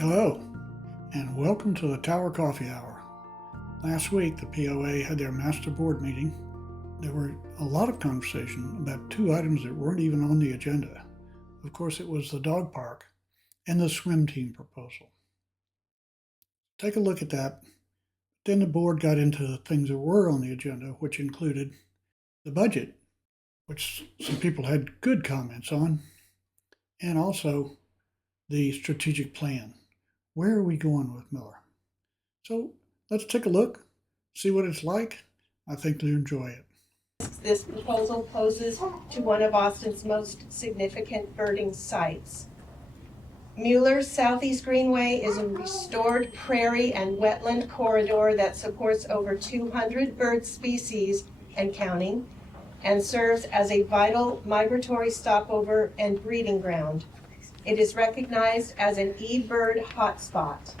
Hello, and welcome to the Tower Coffee Hour. Last week, the POA had their Master Board meeting. There were a lot of conversation about two items that weren't even on the agenda. Of course, it was the dog park and the swim team proposal. Take a look at that. Then the board got into the things that were on the agenda, which included the budget, which some people had good comments on, and also the strategic plan. Where are we going with Mueller? So let's take a look, see what it's like. I think you'll enjoy it. This proposal poses to one of Austin's most significant birding sites. Mueller's Southeast Greenway is a restored prairie and wetland corridor that supports over 200 bird species and counting, and serves as a vital migratory stopover and breeding ground. It is recognized as an eBird hotspot.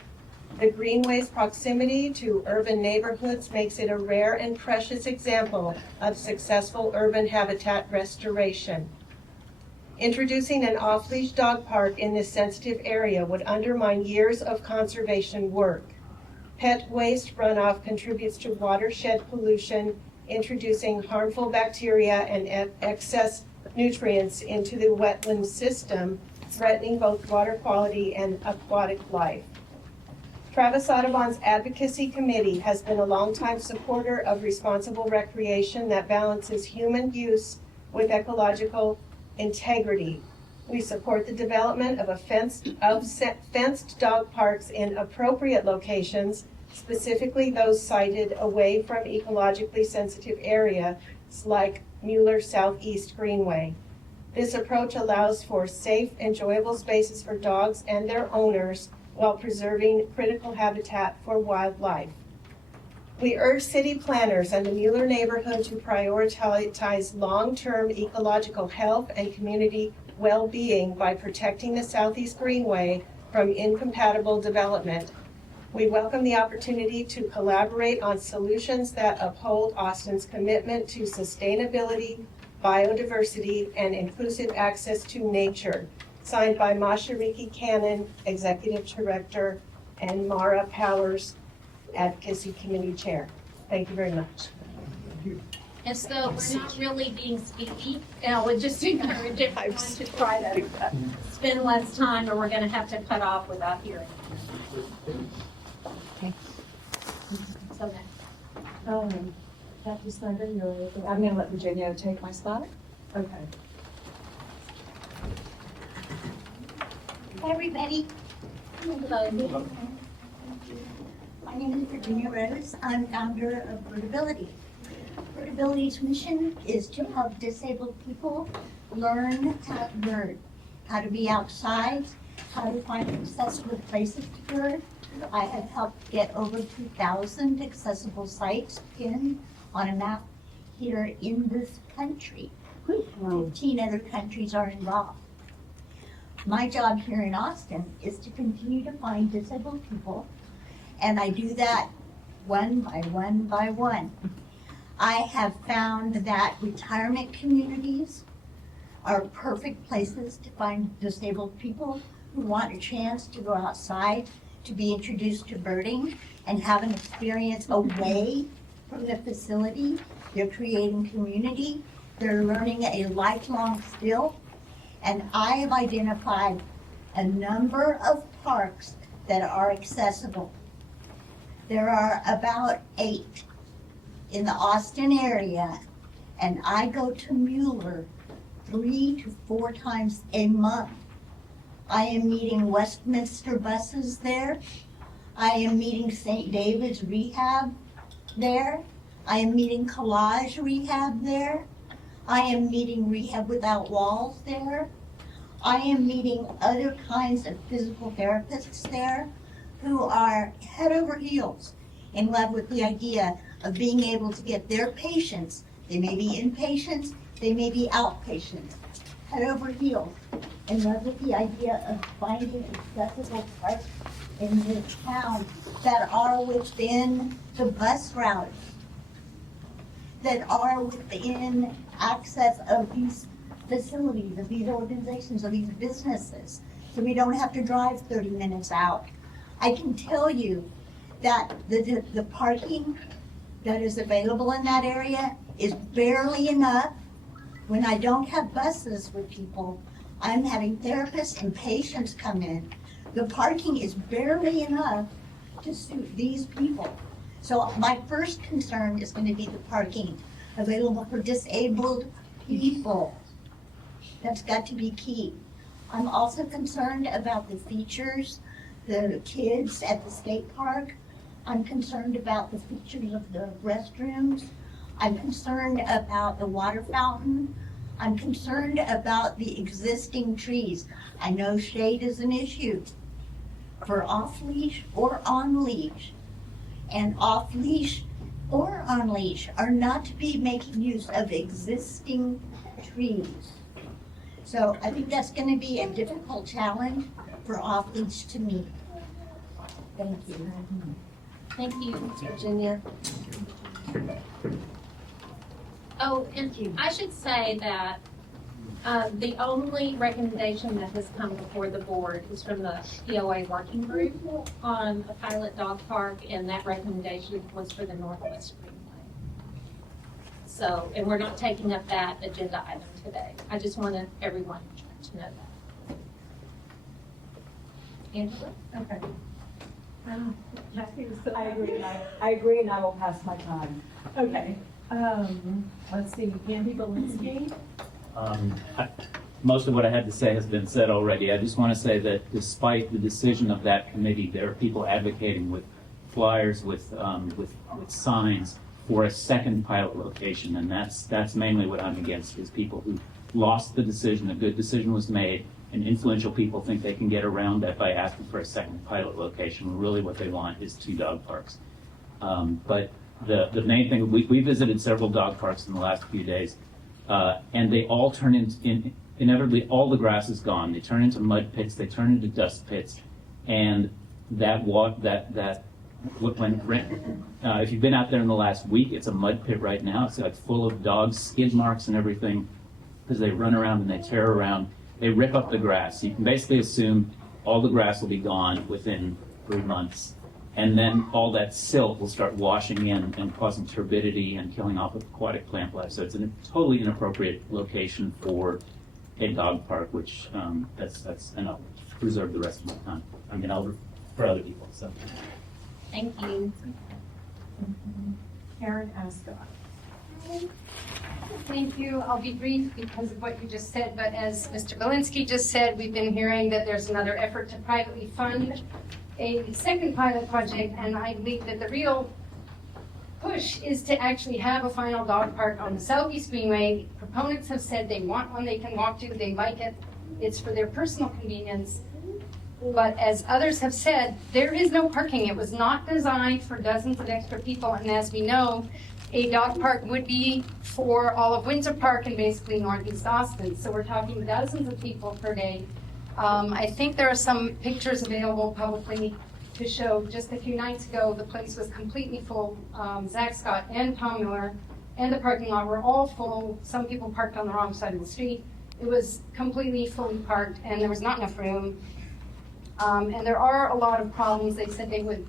The Greenway's proximity to urban neighborhoods makes it a rare and precious example of successful urban habitat restoration. Introducing an off-leash dog park in this sensitive area would undermine years of conservation work. Pet waste runoff contributes to watershed pollution, introducing harmful bacteria and excess nutrients into the wetland system, threatening both water quality and aquatic life. Travis Audubon's Advocacy Committee has been a longtime supporter of responsible recreation that balances human use with ecological integrity. We support the development of fenced dog parks in appropriate locations, specifically those sited away from ecologically sensitive areas like Mueller Southeast Greenway. This approach allows for safe, enjoyable spaces for dogs and their owners while preserving critical habitat for wildlife. We urge city planners and the Mueller neighborhood to prioritize long-term ecological health and community well-being by protecting the Southeast Greenway from incompatible development. We welcome the opportunity to collaborate on solutions that uphold Austin's commitment to sustainability, biodiversity, and inclusive access to nature. Signed by Mashariki Cannon, Executive Director, and Mara Powers, Advocacy Committee Chair. Thank you very much. And so we're not really being speedy. We're just encourage everyone to try to spend less time, or we're going to have to cut off without hearing. Okay. So next. Kathy Snyder, I'm going to let Virginia take my spot. Okay. Hi, everybody. Hello. My name is Virginia Rose. I'm founder of Birdability. Birdability's mission is to help disabled people learn how to bird, how to be outside, how to find accessible places to bird. I have helped get over 2,000 accessible sites on a map here in this country. 15 other countries are involved. My job here in Austin is to continue to find disabled people, and I do that one by one by one. I have found that retirement communities are perfect places to find disabled people who want a chance to go outside, to be introduced to birding, and have an experience away from the facility. They're creating community. They're learning a lifelong skill. And I have identified a number of parks that are accessible. There are about 8 in the Austin area, and I go to Mueller 3 to 4 times a month. I am meeting Westminster buses there. I am meeting St. David's Rehab there. I am meeting Collage Rehab there. I am meeting Rehab Without Walls there. I am meeting other kinds of physical therapists there who are head over heels in love with the idea of being able to get their patients, they may be inpatients, they may be outpatients, head over heels in love with the idea of finding accessible parks in this town that are within the bus routes, that are within access of these facilities, of these organizations, of these businesses. so we don't have to drive 30 minutes out. I can tell you that the parking that is available in that area is barely enough. When I don't have buses with people, I'm having therapists and patients come in. The parking is barely enough to suit these people. So my first concern is going to be the parking available for disabled people. That's got to be key. I'm also concerned about the features, the kids at the skate park. I'm concerned about the features of the restrooms. I'm concerned about the water fountain. I'm concerned about the existing trees. I know shade is an issue for off-leash or on-leash. And off-leash or on-leash are not to be making use of existing trees. So I think that's going to be a difficult challenge for off-leash to meet. Thank you. Thank you, Virginia. Oh, and I should say that the only recommendation that has come before the board is from the POA working group on a pilot dog park, and that recommendation was for the Northwest Greenway. So, and we're not taking up that agenda item today. I just wanted everyone to know that. Angela? Okay. I agree, and I will pass my time. Okay, let's see, Andy Belinsky. Most of what I had to say has been said already. I just want to say that despite the decision of that committee, there are people advocating with flyers, with signs for a second pilot location, and that's mainly what I'm against, is people who lost the decision. A good decision was made, and influential people think they can get around that by asking for a second pilot location. Really what they want is 2 dog parks. But the main thing, we visited several dog parks in the last few days, and they all turn into, inevitably all the grass is gone. They turn into mud pits, they turn into dust pits, and if you've been out there in the last week, it's a mud pit right now. It's like full of dogs, skid marks and everything, because they run around and they tear around. They rip up the grass. You can basically assume all the grass will be gone within 3 months. And then all that silt will start washing in and causing turbidity and killing off aquatic plant life. So it's a totally inappropriate location for a dog park, which and I'll reserve the rest of my time. I mean, for other people. So. Thank you. Karen Ascott. Thank you. I'll be brief because of what you just said, but as Mr. Belinsky just said, we've been hearing that there's another effort to privately fund a second pilot project, and I believe that the real push is to actually have a final dog park on the Southeast Greenway. Proponents have said they want one they can walk to, they like it, it's for their personal convenience. But as others have said, there is no parking. It was not designed for dozens of extra people, and as we know, a dog park would be for all of Windsor Park and basically Northeast Austin. So we're talking dozens of people per day. I think there are some pictures available publicly to show just a few nights ago, the place was completely full. Zach Scott and Tom Mueller and the parking lot were all full. Some people parked on the wrong side of the street. It was completely fully parked and there was not enough room. And there are a lot of problems. They said they would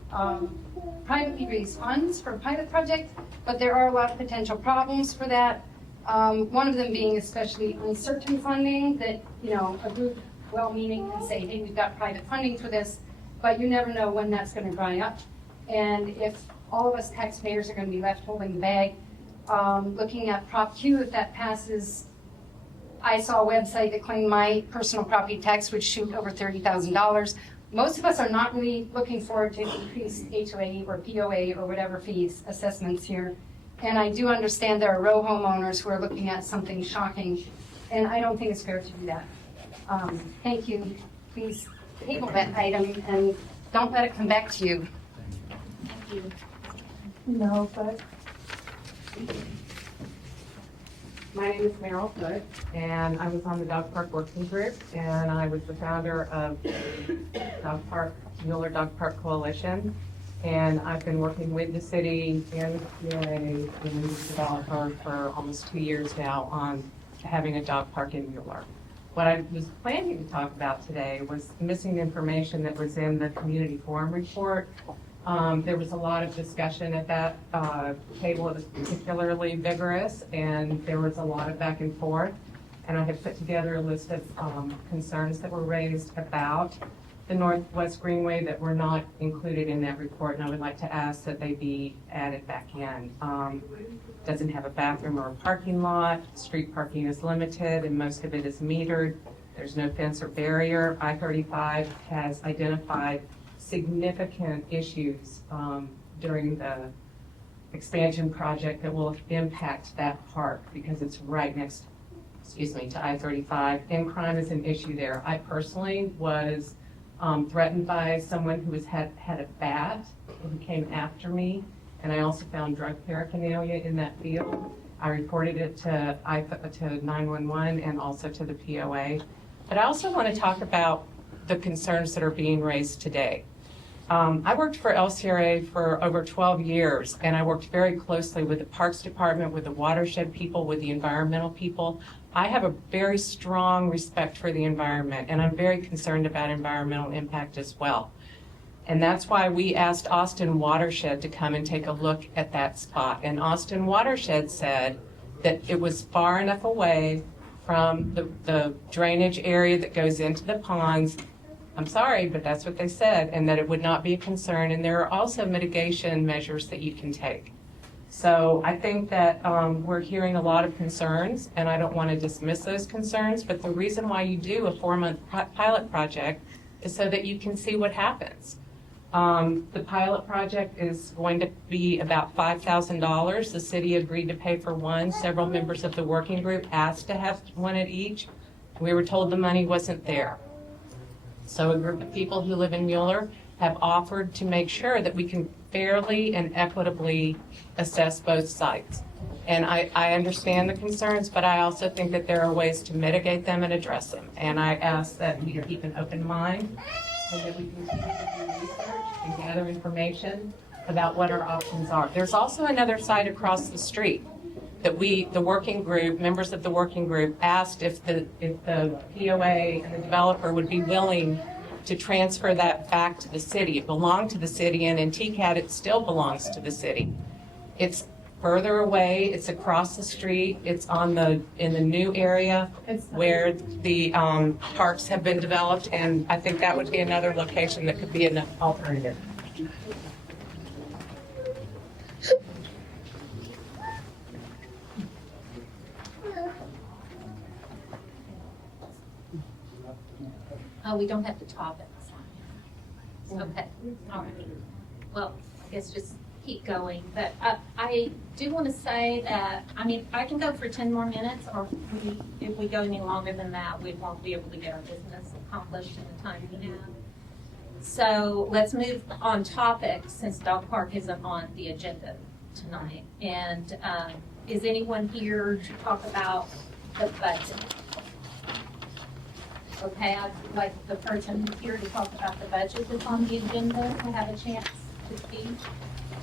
privately raise funds for a pilot project, but there are a lot of potential problems for that. One of them being especially uncertain funding, that, you know, a group well-meaning can say, hey, we've got private funding for this, but you never know when that's going to dry up. And if all of us taxpayers are going to be left holding the bag, looking at Prop Q, if that passes, I saw a website that claimed my personal property tax would shoot over $30,000. Most of us are not really looking forward to increased HOA or POA or whatever fees assessments here. And I do understand there are row homeowners who are looking at something shocking, and I don't think it's fair to do that. Thank you. Please table that item and don't let it come back to you. Thank you. No, but My name is Meryl Foote, and I was on the Dog Park Working Group, and I was the founder of Mueller Dog Park Coalition. And I've been working with the city and the POA and the developer for almost 2 years now on having a dog park in Mueller. What I was planning to talk about today was missing information that was in the community forum report. There was a lot of discussion at that table. It was particularly vigorous, and there was a lot of back and forth. And I have put together a list of concerns that were raised about the Northwest Greenway that were not included in that report, and I would like to ask that they be added back in. Doesn't have a bathroom or a parking lot. Street parking is limited, and most of it is metered. There's no fence or barrier. I-35 has identified significant issues during the expansion project that will impact that park because it's right next, to I-35, and crime is an issue there. I personally was threatened by someone who had a bat who came after me, and I also found drug paraphernalia in that field. I reported it to 911 and also to the POA. But I also want to talk about the concerns that are being raised today. I worked for LCRA for over 12 years, and I worked very closely with the Parks Department, with the watershed people, with the environmental people. I have a very strong respect for the environment, and I'm very concerned about environmental impact as well. And that's why we asked Austin Watershed to come and take a look at that spot. And Austin Watershed said that it was far enough away from the drainage area that goes into the ponds. I'm sorry, but that's what they said, and that it would not be a concern. And there are also mitigation measures that you can take. So I think that we're hearing a lot of concerns, and I don't want to dismiss those concerns, but the reason why you do a 4-month pilot project is so that you can see what happens. The pilot project is going to be about $5,000. The city agreed to pay for one. Several members of the working group asked to have one at each. We were told the money wasn't there. So a group of people who live in Mueller have offered to make sure that we can fairly and equitably assess both sites. And I understand the concerns, but I also think that there are ways to mitigate them and address them. And I ask that we keep an open mind and that we continue to do research and gather information about what our options are. There's also another site across the street that the working group, members of the working group asked if the POA and the developer would be willing to transfer that back to the city. It belonged to the city, and in TCAT it still belongs to the city. It's further away, it's across the street, it's in the new area where the parks have been developed, and I think that would be another location that could be an alternative. Oh, we don't have the topics. Okay, all right. Well, I guess just keep going. But I do want to say that, I can go for 10 more minutes, or if we go any longer than that, we won't be able to get our business accomplished in the time we have. So let's move on topics, since Dog Park isn't on the agenda tonight. And is anyone here to talk about the budget? Okay, I'd like the person here to talk about the budget that's on the agenda to have a chance to speak.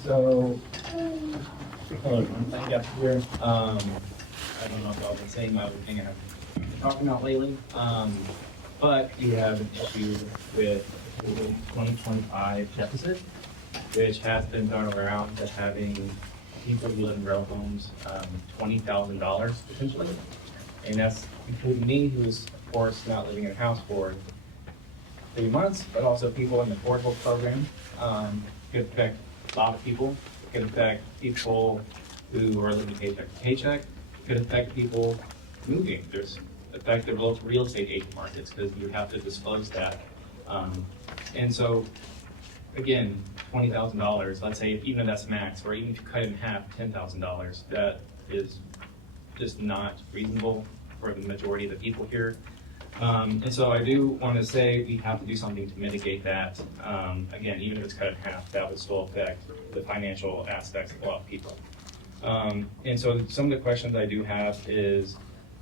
So, hello everyone, thank you up here. I don't know if y'all been saying my thing I've been talking about lately, but you have an issue with the 2025 deficit, which has been thrown around as having people who live in row homes $20,000 potentially, and that's including me, who's of course not living in a house for 3 months, but also people in the affordable program. Could affect a lot of people. It could affect people who are living paycheck to paycheck. It could affect people moving. There's affect the real estate agent markets because you have to disclose that. And so, again, $20,000. Let's say even if that's max, or even if you cut it in half, $10,000. That is just not reasonable for the majority of the people here. And so I do want to say we have to do something to mitigate that. Again, even if it's cut in half, that would still affect the financial aspects of a lot of people. And so some of the questions I do have is,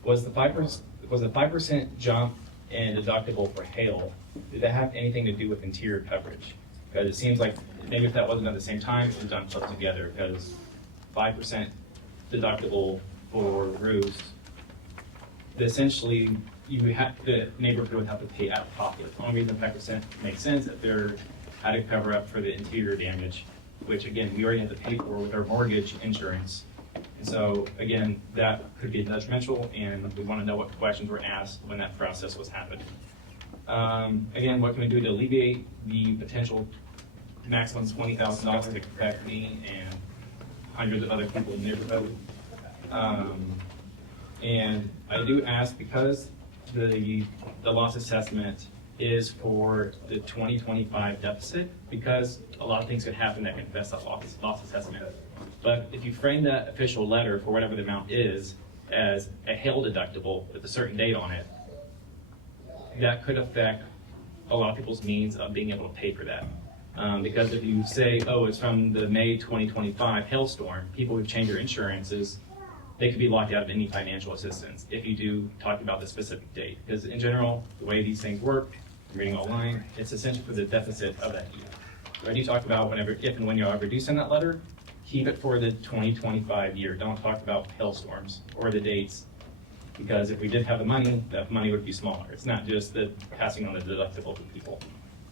was the 5% jump in deductible for hail, did that have anything to do with interior coverage? Because it seems like maybe if that wasn't at the same time, it was done close together, because 5% deductible for roofs, essentially the neighborhood would have to pay out of pocket. The only reason that makes sense if they're had to cover up for the interior damage, which again, we already have to pay for with our mortgage insurance. And so again, that could be detrimental, and we want to know what questions were asked when that process was happening. Again, what can we do to alleviate the potential maximum $20,000 to protect me and hundreds of other people in the neighborhood? And I do ask, because the loss assessment is for the 2025 deficit, because a lot of things could happen that can affect that loss assessment. But if you frame that official letter for whatever the amount is as a hail deductible with a certain date on it, that could affect a lot of people's means of being able to pay for that. Because if you say, oh, it's from the May 2025 hailstorm, people who've changed their insurances, they could be locked out of any financial assistance if you do talk about the specific date. Because in general, the way these things work, I'm reading online, it's essentially for the deficit of that year. So I do talk about whenever, if and when you're ever do send that letter, keep it for the 2025 year. Don't talk about hailstorms or the dates, because if we did have the money, that money would be smaller. It's not just the passing on the deductible to people.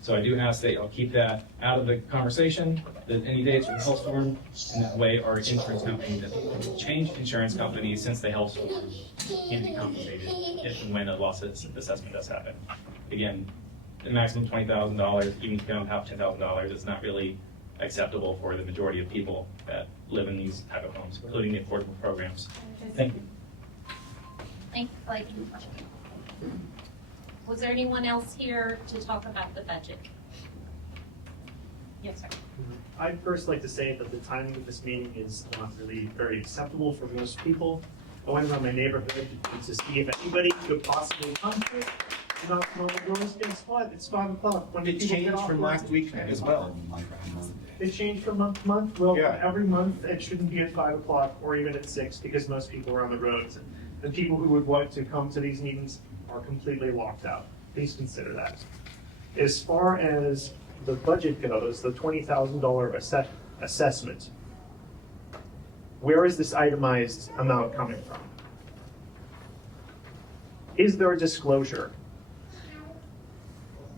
So I do ask that I'll keep that out of the conversation, that any dates from the hailstorm, and that way our insurance company that changed insurance companies since the hailstorm can be compensated if and when a loss assessment does happen. Again, the maximum $20,000, even if you don't have $10,000, is not really acceptable for the majority of people that live in these type of homes, including the affordable programs. Thank you. Thank you, Blake. Was there anyone else here to talk about the budget? Yes, sir. I'd first like to say that the timing of this meeting is not really very acceptable for most people. I went around my neighborhood to see if anybody could possibly come to it. Not on the doors. Guess what? It's 5 o'clock. When It changed from last week as well. It changed from month to month. Well, Yeah. every month it shouldn't be at 5 o'clock or even at 6 because most people are on the roads. The people who would want to come to these meetings are completely locked out. Please consider that. As far as the budget goes, the $20,000 assessment, where is this itemized amount coming from? Is there a disclosure?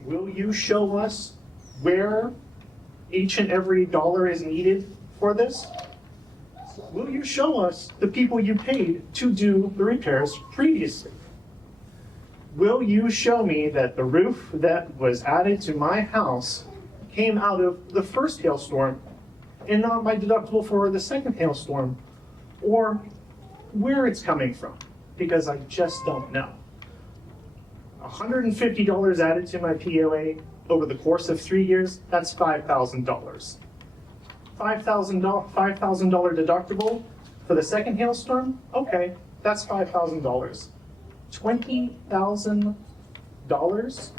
Will you show us where each and every dollar is needed for this? Will you show us the people you paid to do the repairs previously? Will you show me that the roof that was added to my house came out of the first hailstorm and not my deductible for the second hailstorm, or where it's coming from? Because I just don't know. $150 added to my POA over the course of 3 years, that's $5,000. $5,000 deductible for the second hailstorm, okay, that's $5,000. $20,000?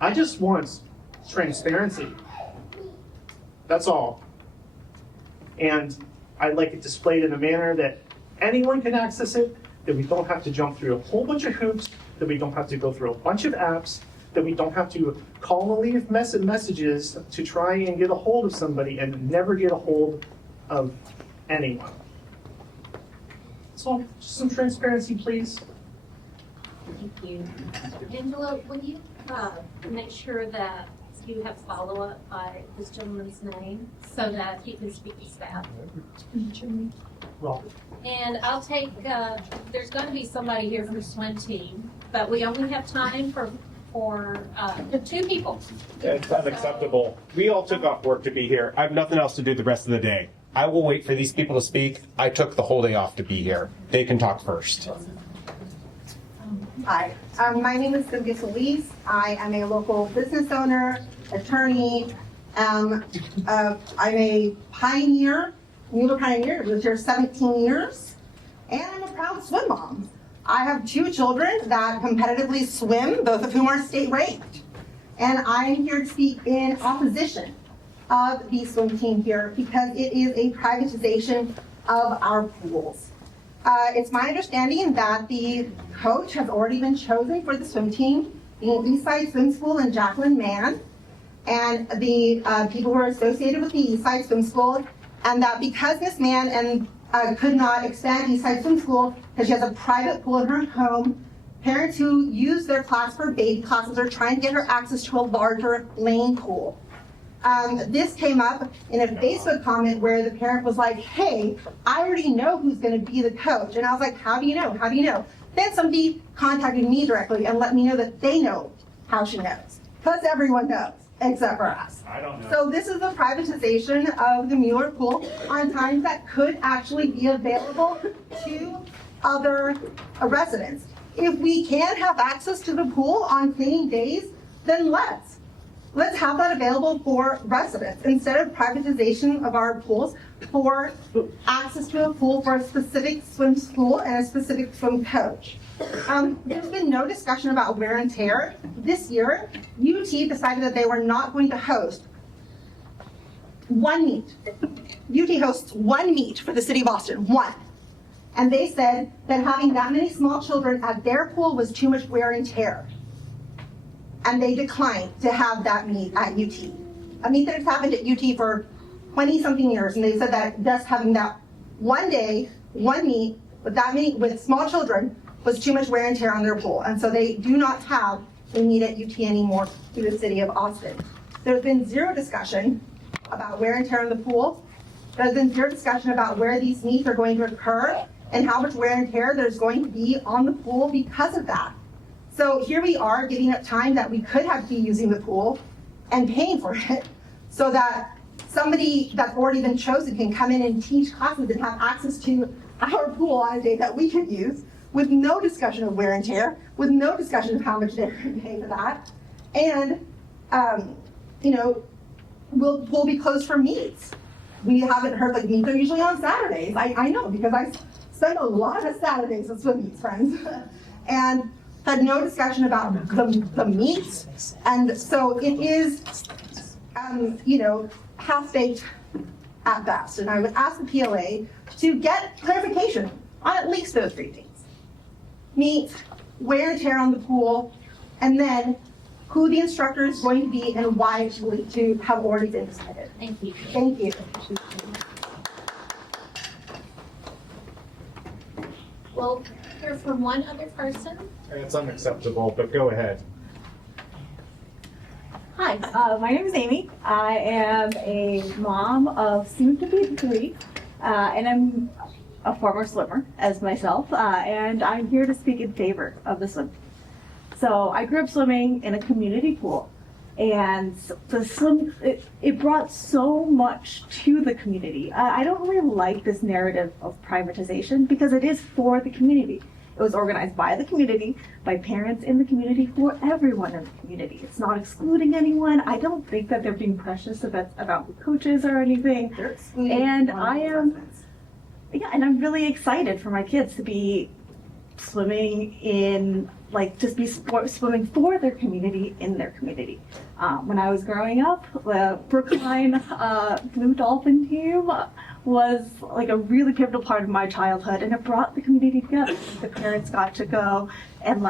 I just want transparency. That's all. And I'd like it displayed in a manner that anyone can access it, that we don't have to jump through a whole bunch of hoops, that we don't have to go through a bunch of apps, that we don't have to call and leave messages to try and get a hold of somebody and never get a hold of anyone. So just some transparency, please. Thank you. Angela, will you make sure that you have follow-up by this gentleman's name so that he can speak to staff? Well, And I'll take, there's going to be somebody here from the swim team, but we only have time for 2 people. It's unacceptable. We all took off work to be here. I have nothing else to do the rest of the day. I will wait for these people to speak. I took the whole day off to be here. They can talk first. Hi, my name is Cynthia Solis. I am a local business owner, attorney. I'm a pioneer, Mueller pioneer. I've lived here 17 years, and I'm a proud swim mom. I have 2 children that competitively swim, both of whom are state ranked. And I'm here to speak in opposition of the swim team here because it is a privatization of our pools. It's my understanding that the coach has already been chosen for the swim team, being Eastside Swim School and Jacqueline Mann, and the people who are associated with the Eastside Swim School, and that because Ms. Mann and could not expand Eastside Swim School because she has a private pool in her home. Parents who use their class for baby classes are trying to get her access to a larger lane pool. This came up in a Facebook comment where the parent was like, hey, I already know who's going to be the coach. And I was like, how do you know? How do you know? Then somebody contacted me directly and let me know that they know how she knows. Because everyone knows, except for us. I don't know. So this is the privatization of the Mueller pool on times that could actually be available to other residents. If we can have access to the pool on cleaning days, then let's have that available for residents instead of privatization of our pools for access to a pool for a specific swim school and a specific swim coach. There's been no discussion about wear and tear. This year, UT decided that they were not going to host one meet. UT hosts one meet for the city of Austin, one. And they said that having that many small children at their pool was too much wear and tear. And they declined to have that meet at UT. A meet that has happened at UT for 20-something years, and they said that just having that one day, one meet with that many, with small children was too much wear and tear on their pool. And so they do not have a meet at UT anymore through the city of Austin. There's been zero discussion about wear and tear on the pool. There's been zero discussion about where these meets are going to occur and how much wear and tear there's going to be on the pool because of that. So here we are giving up time that we could have been using the pool and paying for it so that somebody that's already been chosen can come in and teach classes and have access to our pool on a day that we could use with no discussion of wear and tear, with no discussion of how much they're going to pay for that. And, we'll be closed for meets. We haven't heard, like, meets are usually on Saturdays. I know because I spend a lot of Saturdays with swim meets, friends. And had no discussion about the meets. And so it is, half-baked at best. And I would ask the POA to get clarification on at least those three things. Meet, wear and tear on the pool, and then who the instructor is going to be and why it's going to have already been decided. Thank you. Thank you. We'll hear from one other person. It's unacceptable, but go ahead. Hi, my name is Amy. I am a mom of soon to be 3, and I'm a former swimmer as myself, and I'm here to speak in favor of the swim. So I grew up swimming in a community pool, and the swim, it brought so much to the community. I don't really like this narrative of privatization because it is for the community. It was organized by the community, by parents in the community, for everyone in the community. It's not excluding anyone. I don't think that they're being precious about the coaches or anything. And I'm really excited for my kids to be swimming in, swimming for their community, in their community. When I was growing up, the Brookline Blue Dolphin team was like a really pivotal part of my childhood, and it brought the community together. The parents got to go and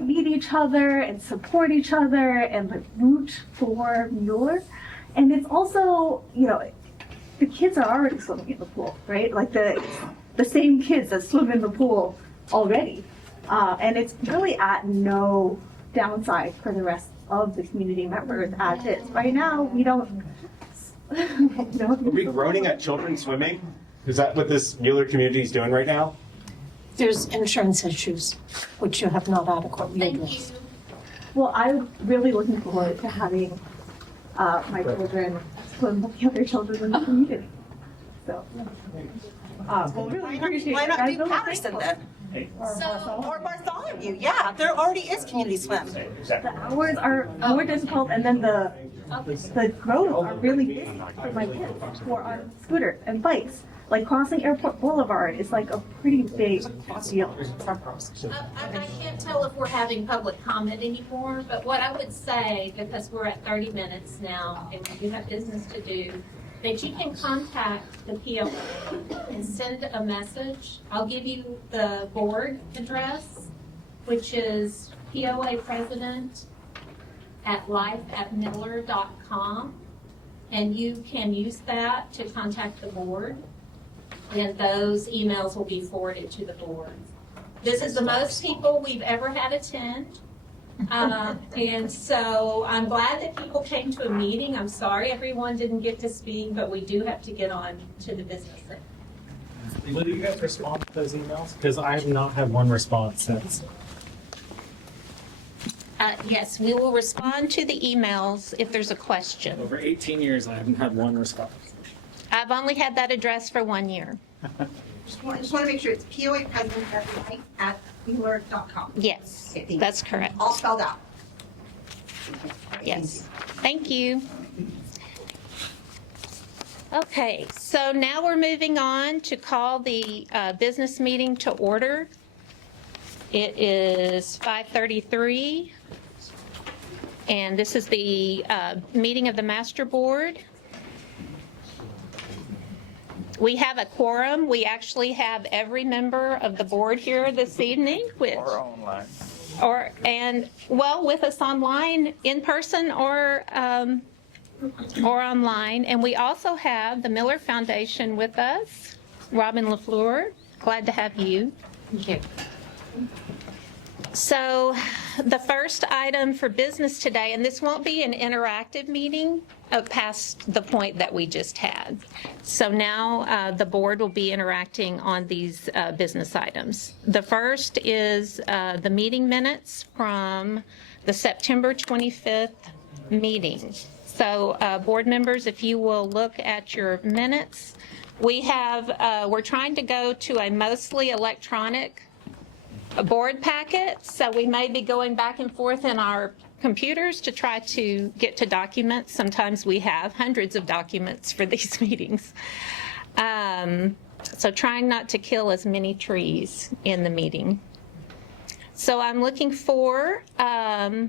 meet each other and support each other and root for Mueller. And it's also, the kids are already swimming in the pool, right? Like the same kids that swim in the pool already. And it's really at no downside for the rest of the community members as is. Right now, we don't. Are we groaning at children swimming? Is that what this Mueller community is doing right now? There's insurance issues, which you have not adequately Thank addressed. you. Well, I'm really looking forward to having my children swim with the other children in the community. So, we'll really appreciate Why it. not I'm do really Patterson thankful. then? Or Bartholomew, yeah, there already is community swim. The hours are more difficult, and then the roads are really busy for my kids who are on scooters and bikes. Like crossing Airport Boulevard is like a pretty big deal. I can't tell if we're having public comment anymore, but what I would say, because we're at 30 minutes now and we do have business to do, that you can contact the POA and send a message. I'll give you the board address, which is POA President @life@miller.com, and you can use that to contact the board. and those emails will be forwarded to the board. This is the most people we've ever had attend. And so I'm glad that people came to a meeting. I'm sorry everyone didn't get to speak, but we do have to get on to the business. Will you guys respond to those emails? Because I have not had one response since. Yes, we will respond to the emails if there's a question. Over 18 years, I haven't had one response. I've only had that address for 1 year. Just want to make sure it's POA president at Mueller.com. Yes, Okay, thank you. that's correct. All spelled out. Yes, thank you. Okay, so now we're moving on to call the business meeting to order. It is 5:33, and this is the meeting of the Master Board. We have a quorum. We actually have every member of the board here this evening. Or online. With us online, in person, or online. And we also have the Mueller Foundation with us. Robin LaFleur, glad to have you. Thank you. So the first item for business today, and this won't be an interactive meeting past the point that we just had. So now the board will be interacting on these business items. The first is the meeting minutes from the September 25th meeting. So board members, if you will look at your minutes, we're trying to go to a mostly electronic board packet, so we may be going back and forth in our computers to try to get to documents. Sometimes we have hundreds of documents for these meetings. So trying not to kill as many trees in the meeting. So I'm looking for a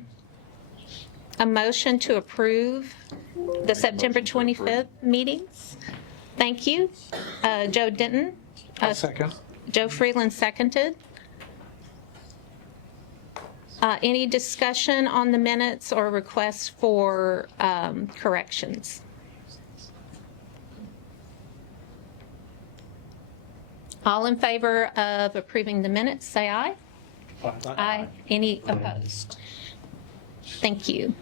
motion to approve the September 25th meetings. Thank you. Joe Denton. Second. Joe Freeland seconded. Any discussion on the minutes or requests for corrections? All in favor of approving the minutes, say aye. Aye. Any opposed? Thank you.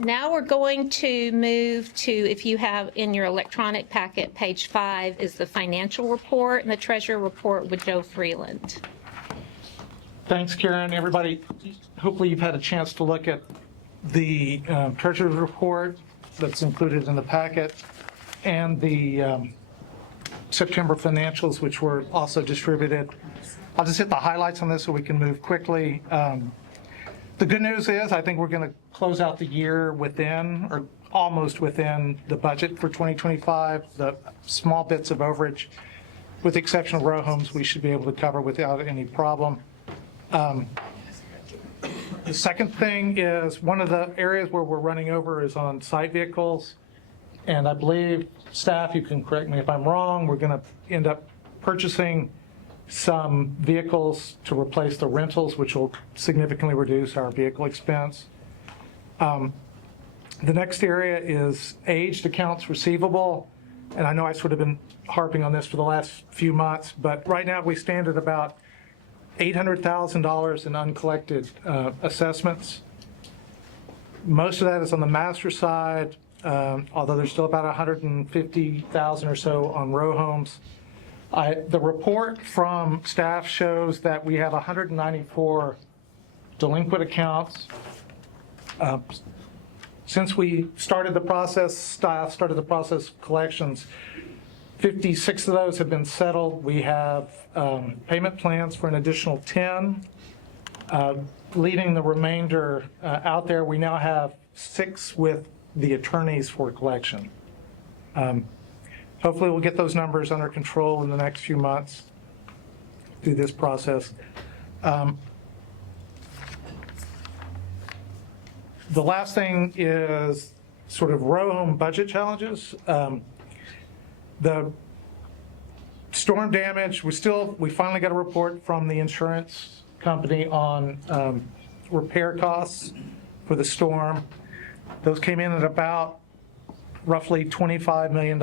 Now we're going to move to, if you have in your electronic packet, page 5 is the financial report and the treasurer report with Joe Freeland. Thanks, Karen. Everybody, hopefully you've had a chance to look at the treasurer's report that's included in the packet and the September financials, which were also distributed. I'll just hit the highlights on this so we can move quickly. The good news is I think we're going to close out the year within, or almost within, the budget for 2025. The small bits of overage, with the exception of row homes, we should be able to cover without any problem. The second thing is one of the areas where we're running over is on site vehicles. And I believe, staff, you can correct me if I'm wrong, we're going to end up purchasing some vehicles to replace the rentals, which will significantly reduce our vehicle expense. The next area is aged accounts receivable. And I know I've sort of been harping on this for the last few months, but right now we stand at about $800,000 in uncollected assessments. Most of that is on the master side, although there's still about 150,000 or so on row homes. The report from staff shows that we have 194 delinquent accounts. Since we started the process, staff started the process of collections, 56 of those have been settled. We have payment plans for an additional 10, leaving the remainder out there. We now have 6 with the attorneys for collection. Hopefully we'll get those numbers under control in the next few months through this process. The last thing is sort of row home budget challenges. The storm damage, we finally got a report from the insurance company on repair costs for the storm. Those came in at about roughly $25 million.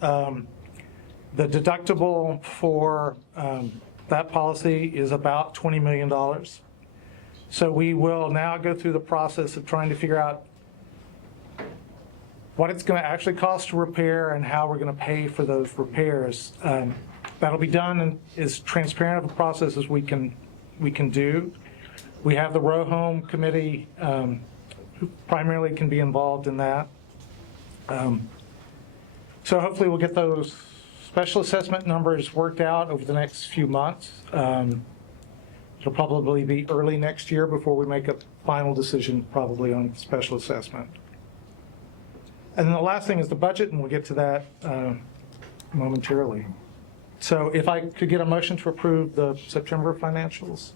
The deductible for that policy is about $20 million. So we will now go through the process of trying to figure out what it's going to actually cost to repair and how we're going to pay for those repairs. That'll be done in as transparent of a process as we can do. We have the row home committee who primarily can be involved in that. So hopefully we'll get those special assessment numbers worked out over the next few months. It'll probably be early next year before we make a final decision probably on special assessment. And then the last thing is the budget, and we'll get to that momentarily. So if I could get a motion to approve the September financials.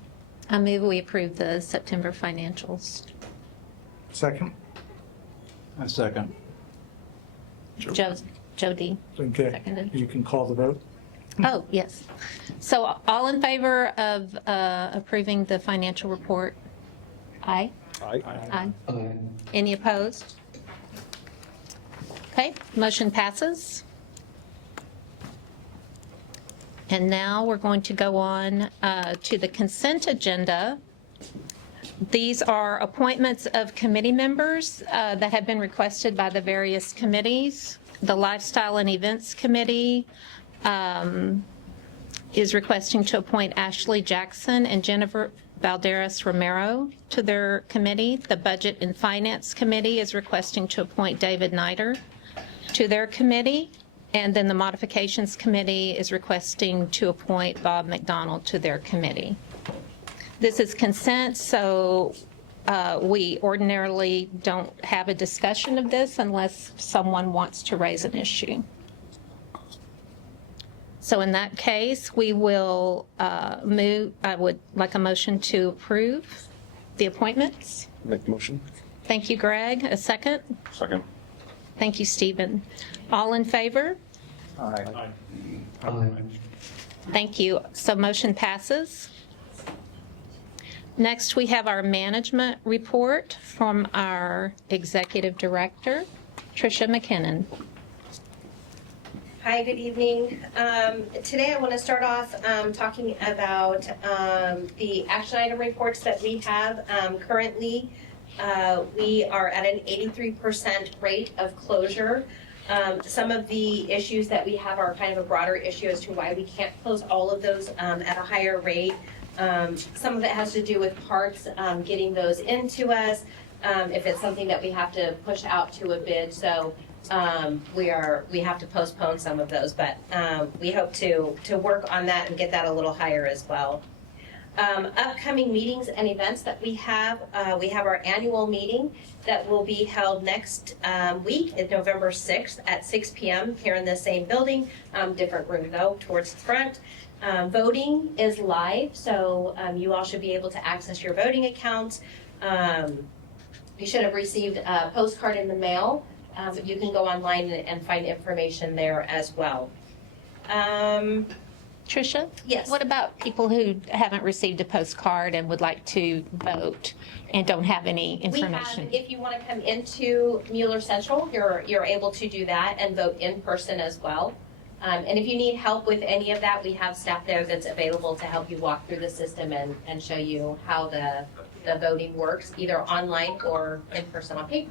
I move we approve the September financials. Second? A second. Jody. Okay. Seconded. You can call the vote. Oh, yes. So all in favor of approving the financial report? Aye? Aye. Any opposed? Okay, motion passes. And now we're going to go on to the consent agenda. These are appointments of committee members that have been requested by the various committees. The Lifestyle and Events Committee is requesting to appoint Ashley Jackson and Jennifer Valderas Romero to their committee. The Budget and Finance Committee is requesting to appoint David Nider to their committee. And then the Modifications Committee is requesting to appoint Bob McDonald to their committee. This is consent, so we ordinarily don't have a discussion of this unless someone wants to raise an issue. So in that case, we will move, I would like a motion to approve the appointments. Make the motion. Thank you, Greg. A second? Second. Thank you, Stephen. All in favor? Aye. Thank you. So motion passes. Next, we have our management report from our executive director, Tricia McKinnon. Hi, good evening. Today I want to start off talking about the action item reports that we have currently. We are at an 83% rate of closure. Some of the issues that we have are kind of a broader issue as to why we can't close all of those at a higher rate. Some of it has to do with parts, getting those into us, if it's something that we have to push out to a bid. So we have to postpone some of those, but we hope to work on that and get that a little higher as well. Upcoming meetings and events that we have our annual meeting that will be held next week, November 6th at 6 p.m. here in the same building, different room though, towards the front. Voting is live, so you all should be able to access your voting accounts. You should have received a postcard in the mail, but you can go online and find information there as well. Tricia? Yes. What about people who haven't received a postcard and would like to vote and don't have any information? If you want to come into Mueller Central, you're able to do that and vote in person as well. And if you need help with any of that, we have staff there that's available to help you walk through the system and show you how the voting works, either online or in person on paper.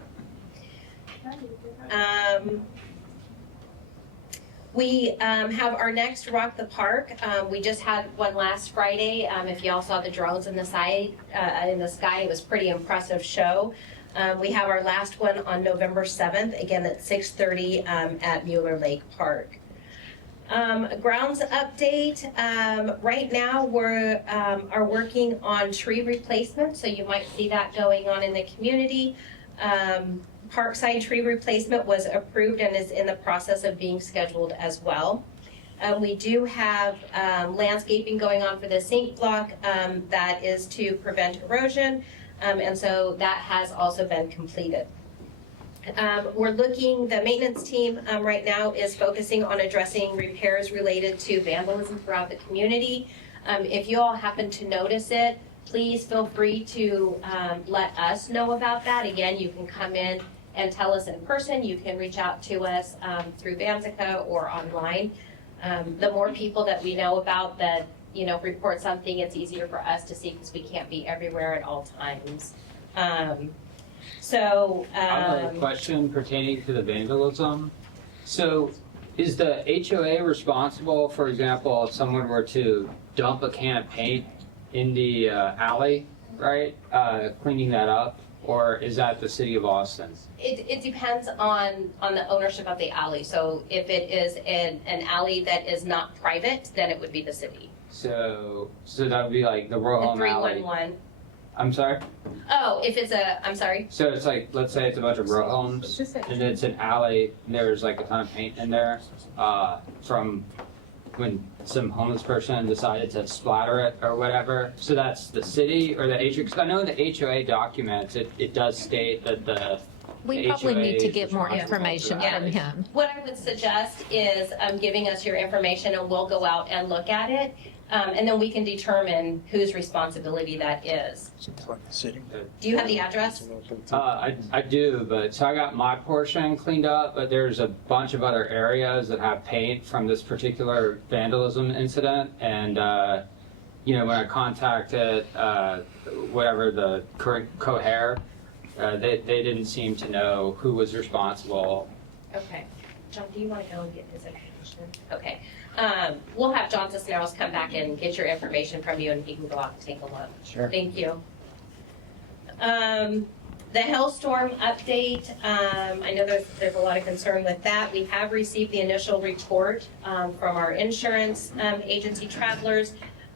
We have our next Rock the Park. We just had one last Friday. If y'all saw the drones in the sky, it was a pretty impressive show. We have our last one on November 7th, again at 6:30 at Mueller Lake Park. Grounds update. Right now we are working on tree replacement, so you might see that going on in the community. Parkside tree replacement was approved and is in the process of being scheduled as well. We do have landscaping going on for the sink block that is to prevent erosion, and so that has also been completed. The maintenance team right now is focusing on addressing repairs related to vandalism throughout the community. If you all happen to notice it, please feel free to let us know about that. Again, you can come in and tell us in person. You can reach out to us through Vanzica or online. The more people that we know about that, report something, it's easier for us to see because we can't be everywhere at all times. I have a question pertaining to the vandalism. So is the HOA responsible, for example, if someone were to dump a can of paint in the alley, right, cleaning that up? Or is that the city of Austin? It depends on the ownership of the alley. So if it is an alley that is not private, then it would be the city. So that would be like the row home alley. 311. I'm sorry? Oh, if it's I'm sorry. So it's like, let's say it's a bunch of row homes, and it's an alley, and there's like a ton of paint in there, from when some homeless person decided to splatter it or whatever. So that's the city or the HOA? Because I know in the HOA documents, it does state that We probably need to get more information from him. What I would suggest is giving us your information, and we'll go out and look at it, and then we can determine whose responsibility that is. Do you have the address? I do, but so I got my portion cleaned up, but there's a bunch of other areas that have paint from this particular vandalism incident. And, when I contacted whatever the current co-hair, they didn't seem to know who was responsible. Okay. John, do you want to go and get his information? Okay. We'll have John Cisneros come back and get your information from you, and he can go out and take a look. Sure. Thank you. The hailstorm update, I know there's a lot of concern with that. We have received the initial report from our insurance agency Travelers,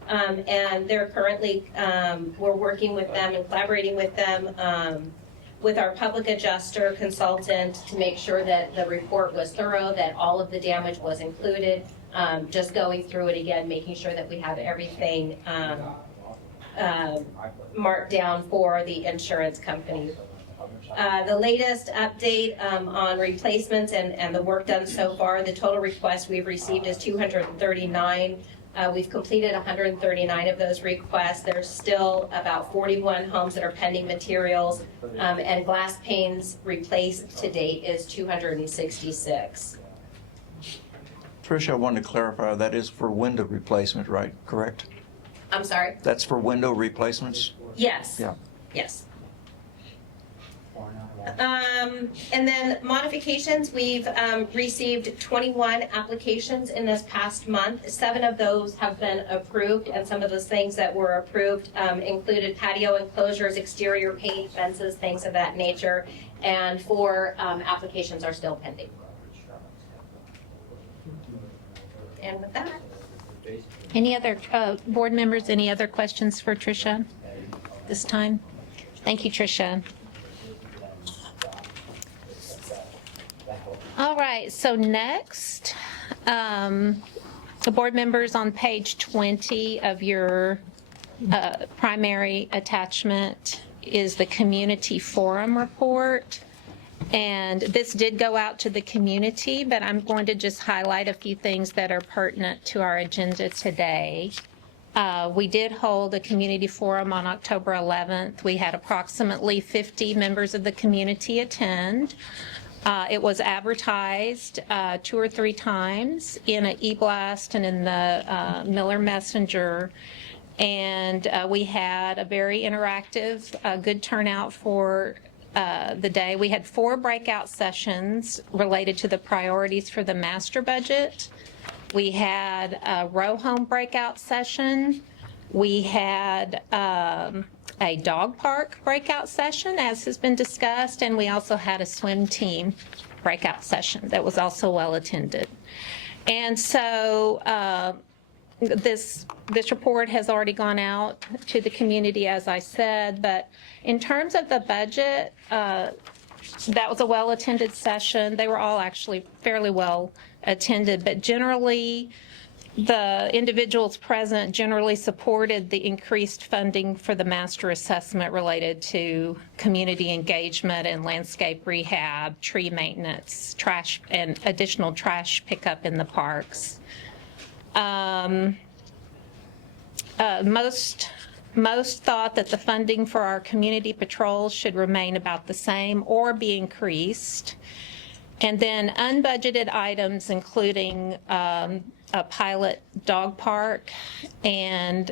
and they're currently, we're working with them and collaborating with them with our public adjuster consultant to make sure that the report was thorough, that all of the damage was included. Just going through it again, making sure that we have everything marked down for the insurance company. The latest update on replacements and the work done so far, the total request we've received is 239. We've completed 139 of those requests. There's still about 41 homes that are pending materials, and glass panes replaced to date is 266. Tricia, I wanted to clarify, that is for window replacement, right? Correct? I'm sorry? That's for window replacements? Yes. Yeah. Yes. And then modifications, we've received 21 applications in this past month. 7 of those have been approved, and some of those things that were approved included patio enclosures, exterior paint, fences, things of that nature, and 4 applications are still pending. And with that. Any other board members, any other questions for Tricia this time? Thank you, Tricia. All right, so next, the board members, on page 20 of your primary attachment is the community forum report. And this did go out to the community, but I'm going to just highlight a few things that are pertinent to our agenda today. We did hold a community forum on October 11th. We had approximately 50 members of the community attend. It was advertised 2 or 3 times in an e-blast and in the Mueller Messenger. And we had a very interactive, good turnout for the day. We had 4 breakout sessions related to the priorities for the master budget. We had a row home breakout session. We had a dog park breakout session, as has been discussed, and we also had a swim team breakout session that was also well attended. And so this report has already gone out to the community, as I said, but in terms of the budget, that was a well-attended session. They were all actually fairly well attended, but generally, the individuals present generally supported the increased funding for the master assessment related to community engagement and landscape rehab, tree maintenance, trash, and additional trash pickup in the parks. Most Most thought that the funding for our community patrols should remain about the same or be increased. And then unbudgeted items, including a pilot dog park and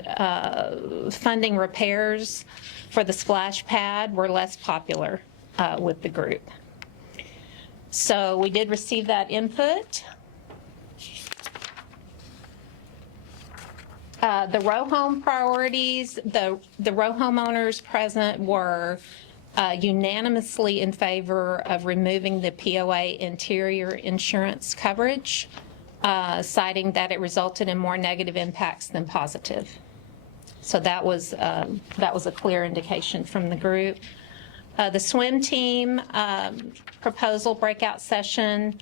funding repairs for the splash pad, were less popular with the group. So we did receive that input. The row home priorities, the row homeowners present were unanimously in favor of removing the POA interior insurance coverage, citing that it resulted in more negative impacts than positive. So that was a clear indication from the group. The swim team proposal breakout session,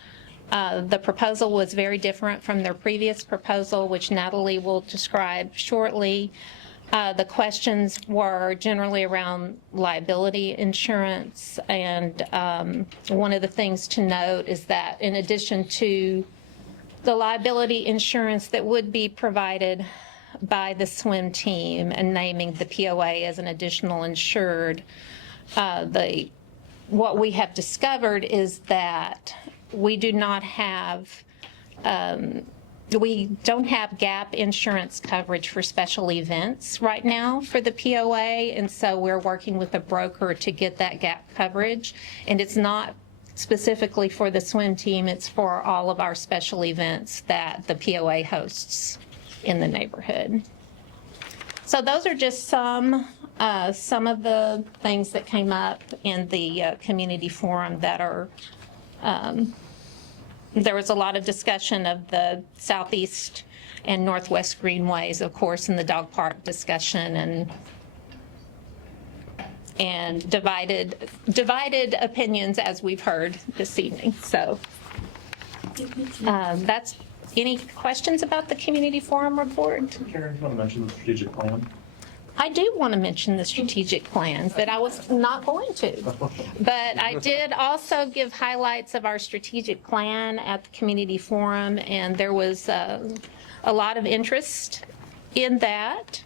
the proposal was very different from their previous proposal, which Natalie will describe shortly. The questions were generally around liability insurance, and one of the things to note is that in addition to the liability insurance that would be provided by the swim team and naming the POA as an additional insured, what we have discovered is that we don't have gap insurance coverage for special events right now for the POA, and so we're working with a broker to get that gap coverage. And it's not specifically for the swim team, it's for all of our special events that the POA hosts in the neighborhood. So those are just some of the things that came up in the community forum that are there was a lot of discussion of the southeast and northwest greenways, of course, in the dog park discussion, and divided opinions, as we've heard this evening. So that's, any questions about the community forum report? Karen, you want to mention the strategic plan? I do want to mention the strategic plans, but I was not going to. But I did also give highlights of our strategic plan at the community forum, and there was a lot of interest in that.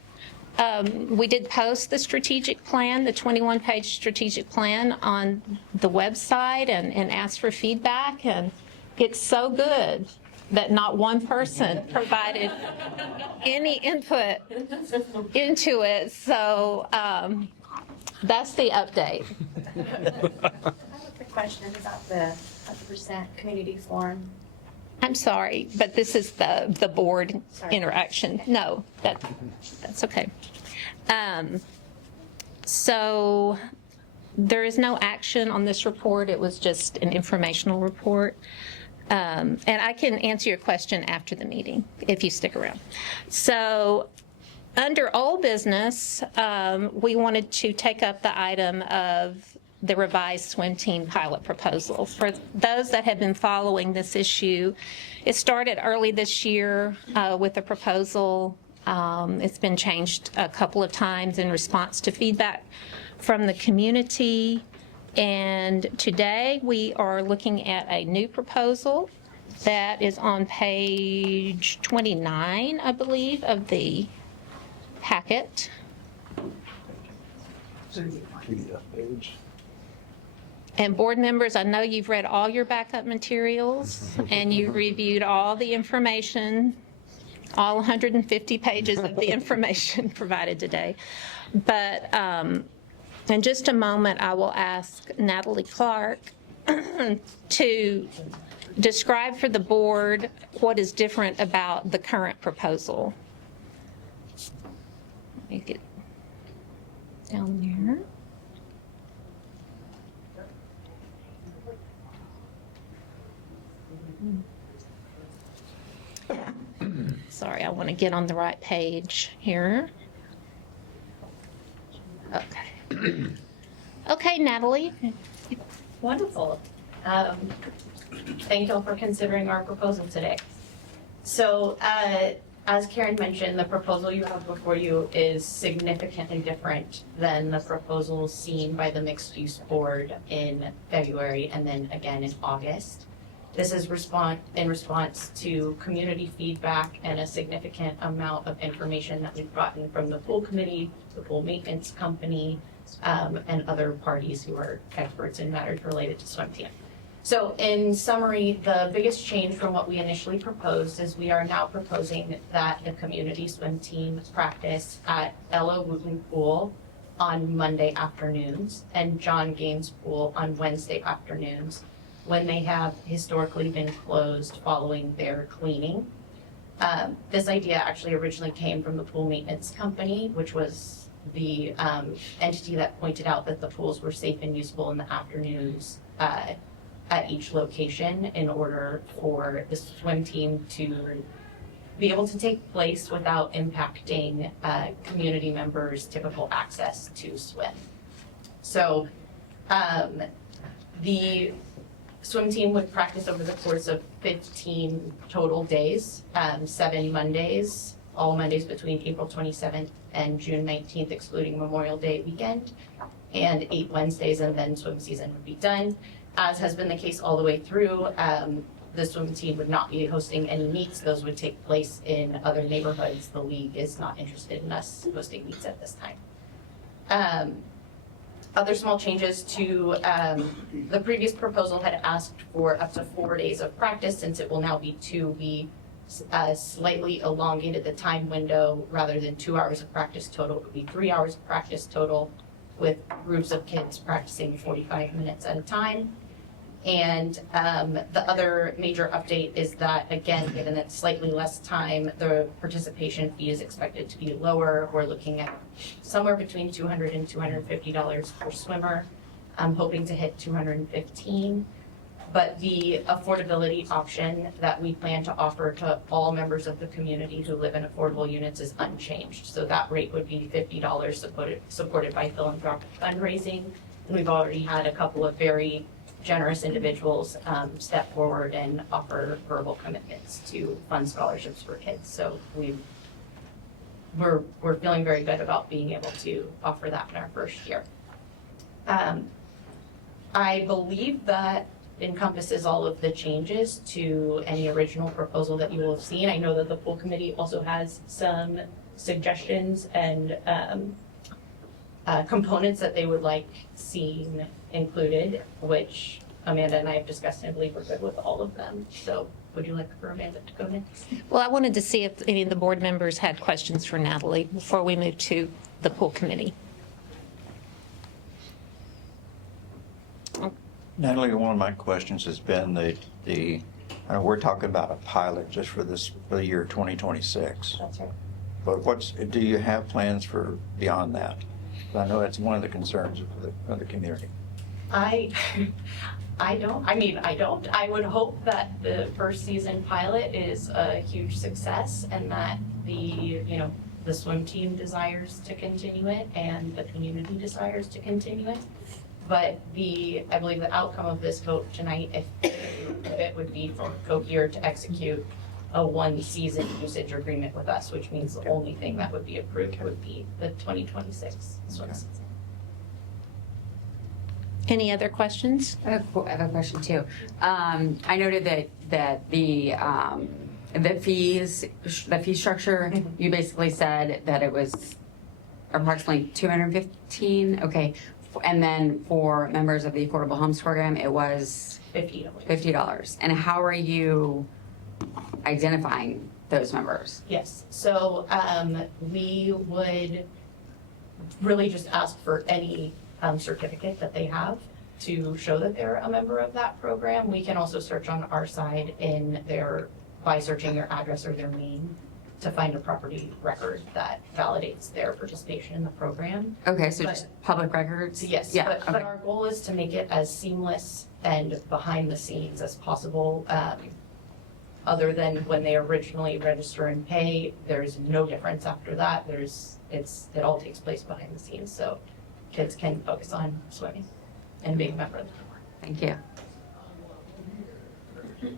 We did post the strategic plan, the 21-page strategic plan, on the website and asked for feedback, and it's so good that not one person provided any input into it. So that's the update. I have a quick question about the 100% community forum. I'm sorry, but this is the board interaction. No, that's okay. So there is no action on this report. It was just an informational report. And I can answer your question after the meeting if you stick around. So under old business, we wanted to take up the item of the revised swim team pilot proposal. For those that have been following this issue, it started early this year with a proposal. It's been changed a couple of times in response to feedback from the community. And today we are looking at a new proposal that is on page 29, I believe, of the packet. PDF page. And board members, I know you've read all your backup materials and you reviewed all the information, all 150 pages of the information provided today. But in just a moment, I will ask Natalie Clark to describe for the board what is different about the current proposal. Let me get down there. Sorry, I want to get on the right page here. Okay. Okay, Natalie. Wonderful. Thank you all for considering our proposal today. So, as Karen mentioned, the proposal you have before you is significantly different than the proposal seen by the mixed use board in February and then again in August. This is in response to community feedback and a significant amount of information that we've gotten from the pool committee, the pool maintenance company, and other parties who are experts in matters related to swim team. So in summary, the biggest change from what we initially proposed is we are now proposing that the community swim team practice at Ella Wooten Pool on Monday afternoons and John Gaines Pool on Wednesday afternoons, when they have historically been closed following their cleaning. This idea actually originally came from the pool maintenance company, which was the entity that pointed out that the pools were safe and usable in the afternoons at each location in order for the swim team to be able to take place without impacting community members' typical access to swim. So the swim team would practice over the course of 15 total days, 7 Mondays, all Mondays between April 27th and June 19th, excluding Memorial Day weekend, and 8 Wednesdays, and then swim season would be done. As has been the case all the way through, the swim team would not be hosting any meets. Those would take place in other neighborhoods. The league is not interested in us hosting meets at this time. Other small changes to the previous proposal had asked for up to 4 days of practice. Since it will now be 2, we slightly elongated the time window. Rather than 2 hours of practice total, it would be 3 hours of practice total, with groups of kids practicing 45 minutes at a time. And the other major update is that, again, given that slightly less time, the participation fee is expected to be lower. We're looking at somewhere between $200 and $250 per swimmer. I'm hoping to hit $215. But the affordability option that we plan to offer to all members of the community who live in affordable units is unchanged. So that rate would be $50 supported by philanthropic fundraising. And we've already had a couple of very generous individuals step forward and offer verbal commitments to fund scholarships for kids. So we're feeling very good about being able to offer that in our first year. I believe that encompasses all of the changes to any original proposal that you will have seen. I know that the pool committee also has some suggestions and components that they would like seen included, which Amanda and I have discussed, and I believe we're good with all of them. So would you like for Amanda to go next? Well, I wanted to see if any of the board members had questions for Natalie before we move to the pool committee. Natalie, one of my questions has been I know we're talking about a pilot just for the year 2026. That's right. But do you have plans for beyond that? I know that's one of the concerns of the community. I don't. I would hope that the first season pilot is a huge success and that the swim team desires to continue it and the community desires to continue it. But I believe the outcome of this vote tonight, if it would be for Cohere to execute a 1-season usage agreement with us, which means the only thing that would be approved would be the 2026 swim season. Any other questions? I have a question too. I noted that the fee structure, you basically said that it was approximately $215. Okay. And then for members of the Affordable Homes Program, it was $50. And how are you identifying those members? Yes, so we would really just ask for any certificate that they have to show that they're a member of that program. We can also search on our side by searching their address or their name to find a property record that validates their participation in the program. Okay, so just public records? Yes, Yeah, but our goal is to make it as seamless and behind the scenes as possible. Other than when they originally register and pay, there's no difference after that. It all takes place behind the scenes, so kids can focus on swimming and being a member of the program. Thank you.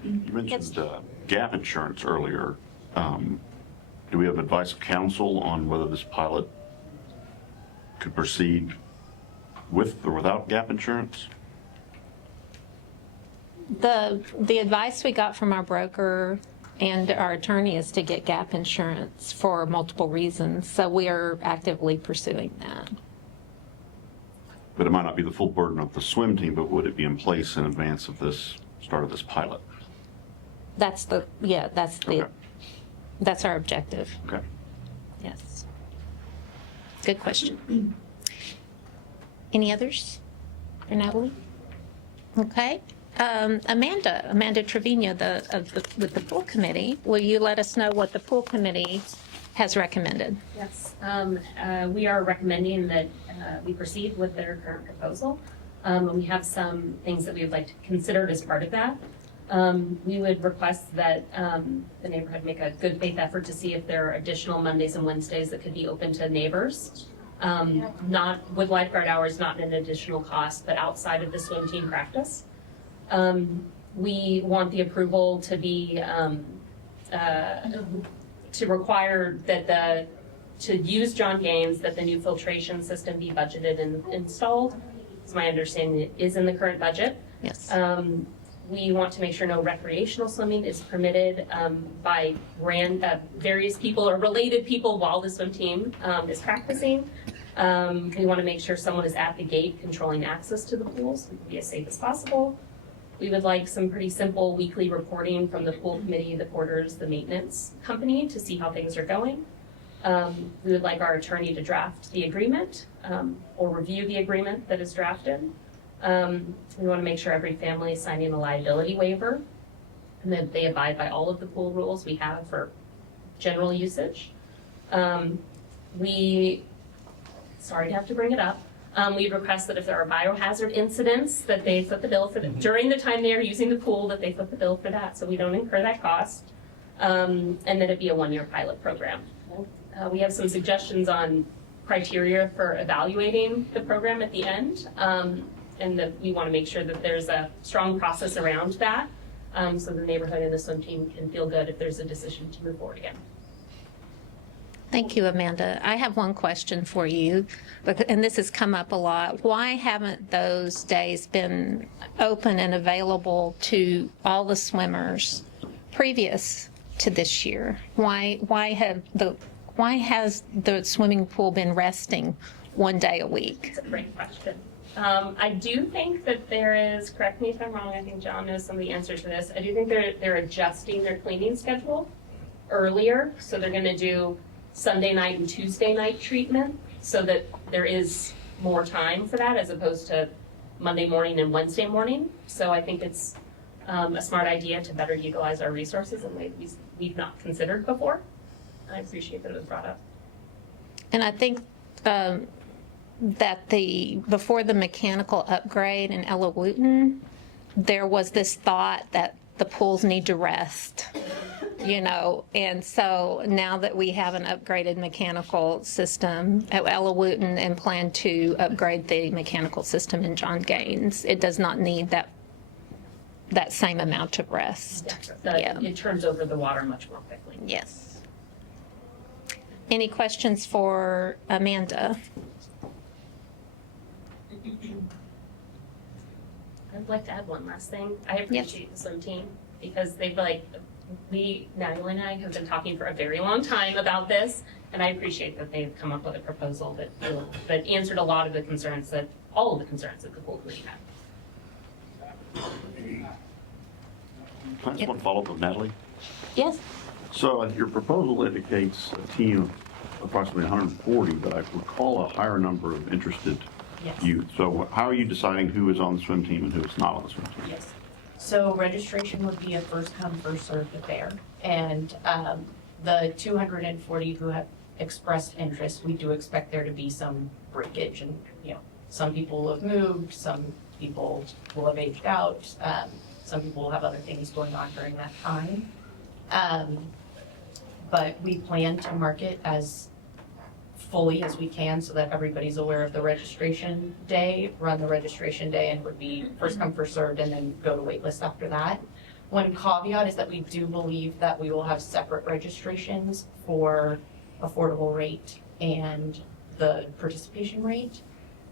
You mentioned gap insurance earlier. Do we have advice of counsel on whether this pilot could proceed with or without gap insurance? The advice we got from our broker and our attorney is to get gap insurance for multiple reasons, so we are actively pursuing that. But it might not be the full burden of the swim team, but would it be in place in advance of this, start of this pilot? That's that's our objective. Okay. Yes. Good question. Any others for Natalie? Okay. Amanda Trevino, with the pool committee, will you let us know what the pool committee has recommended? Yes, we are recommending that we proceed with their current proposal. We have some things that we would like to consider as part of that. We would request that the neighborhood make a good faith effort to see if there are additional Mondays and Wednesdays that could be open to neighbors. Not with lifeguard hours, not an additional cost, but outside of the swim team practice. We want the approval to be, to require that to use John Gaines, that the new filtration system be budgeted and installed. It's my understanding it is in the current budget. Yes. We want to make sure no recreational swimming is permitted by various people or related people while the swim team is practicing. We want to make sure someone is at the gate controlling access to the pools so we can be as safe as possible. We would like some pretty simple weekly reporting from the pool committee, the porters, the maintenance company to see how things are going. We would like our attorney to draft the agreement or review the agreement that is drafted. We want to make sure every family is signing a liability waiver and that they abide by all of the pool rules we have for general usage. Sorry to have to bring it up. We request that if there are biohazard incidents, that they foot the bill for them during the time they are using the pool, that they foot the bill for that so we don't incur that cost, and that it be a one-year pilot program. We have some suggestions on criteria for evaluating the program at the end, and that we want to make sure that there's a strong process around that so the neighborhood and the swim team can feel good if there's a decision to move forward again. Thank you, Amanda. I have one question for you, and this has come up a lot. Why haven't those days been open and available to all the swimmers previous to this year? Why has the swimming pool been resting one day a week? It's a great question. I do think that there is, correct me if I'm wrong, I think John knows some of the answers to this. I do think they're adjusting their cleaning schedule earlier, so they're going to do Sunday night and Tuesday night treatment so that there is more time for that as opposed to Monday morning and Wednesday morning. So I think it's a smart idea to better utilize our resources in ways we've not considered before. I appreciate that it was brought up. And I think that before the mechanical upgrade in Ella Wooten, there was this thought that the pools need to rest. And so now that we have an upgraded mechanical system at Ella Wooten and plan to upgrade the mechanical system in John Gaines, it does not need that same amount of rest. It turns over the water much more quickly. Yes. Any questions for Amanda? I'd like to add one last thing. I appreciate the swim team because they've Natalie and I have been talking for a very long time about this, and I appreciate that they've come up with a proposal that answered a lot of the concerns all of the concerns that the pool committee had. Can I just want to follow up with Natalie? Yes. So your proposal indicates a team of approximately 140, but I recall a higher number of interested youth. So how are you deciding who is on the swim team and who is not on the swim team? Yes. So registration would be a first come, first served affair. And the 240 who have expressed interest, we do expect there to be some breakage. And, some people will have moved, some people will have aged out, some people will have other things going on during that time. But we plan to market as fully as we can so that everybody's aware of the registration day, run the registration day, and would be first come, first served, and then go to wait list after that. One caveat is that we do believe that we will have separate registrations for affordable rate and the participation rate.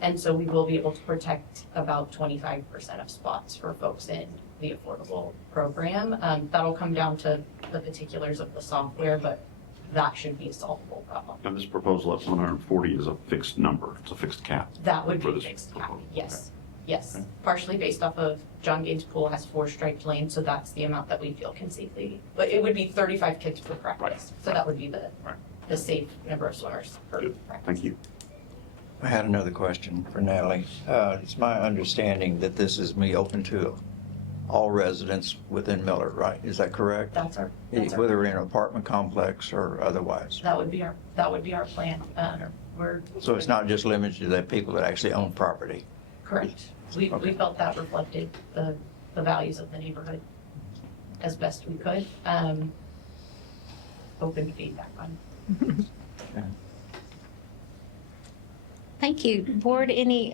And so we will be able to protect about 25% of spots for folks in the affordable program. That'll come down to the particulars of the software, but that should be a solvable problem. And this proposal at 140 is a fixed number, it's a fixed cap. That would for be this fixed cap, proposal. yes, Okay. yes. Okay. Partially based off of John Gaines Pool has 4 striped lanes, so that's the amount that we feel can safely, but it would be 35 kids per practice. So that would be the safe number of swimmers per practice. Thank you. I had another question for Natalie. It's my understanding that this is me open to all residents within Miller, right? Is that correct? That's our Whether in an apartment complex or otherwise? That would be our plan. We're So it's not just limited to the people that actually own property? correct. We felt that reflected the values of the neighborhood as best we could. Open to feedback on. Thank you. Board, any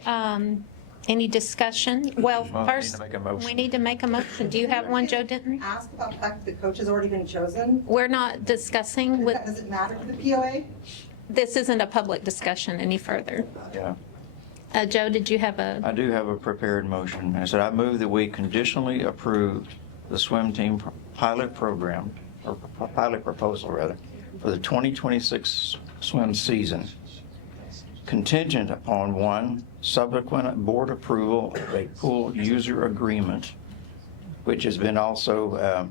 discussion? Well, Well, first, we need to make a motion. Do you have one, Joe Denton? Ask about the fact that the coach has already been chosen. We're not discussing with, Does it matter to the POA? this isn't a public discussion any further. Yeah. Joe, did you have a? I do have a prepared motion. I said I move that we conditionally approve the swim team pilot program, or pilot proposal rather, for the 2026 swim season, contingent upon 1, subsequent board approval of a pool user agreement, which has been also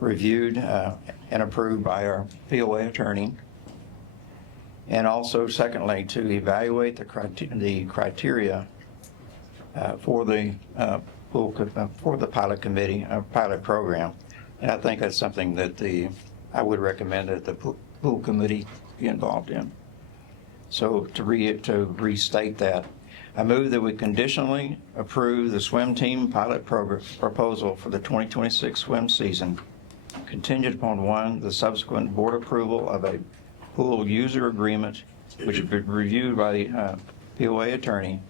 reviewed and approved by our POA attorney. And also, secondly, to evaluate the criteria for the pilot committee, pilot program. And I think that's something that I would recommend that the pool committee be involved in. So to restate that, I move that we conditionally approve the swim team pilot proposal for the 2026 swim season, contingent upon 1, the subsequent board approval of a pool user agreement, which has been reviewed by the POA attorney,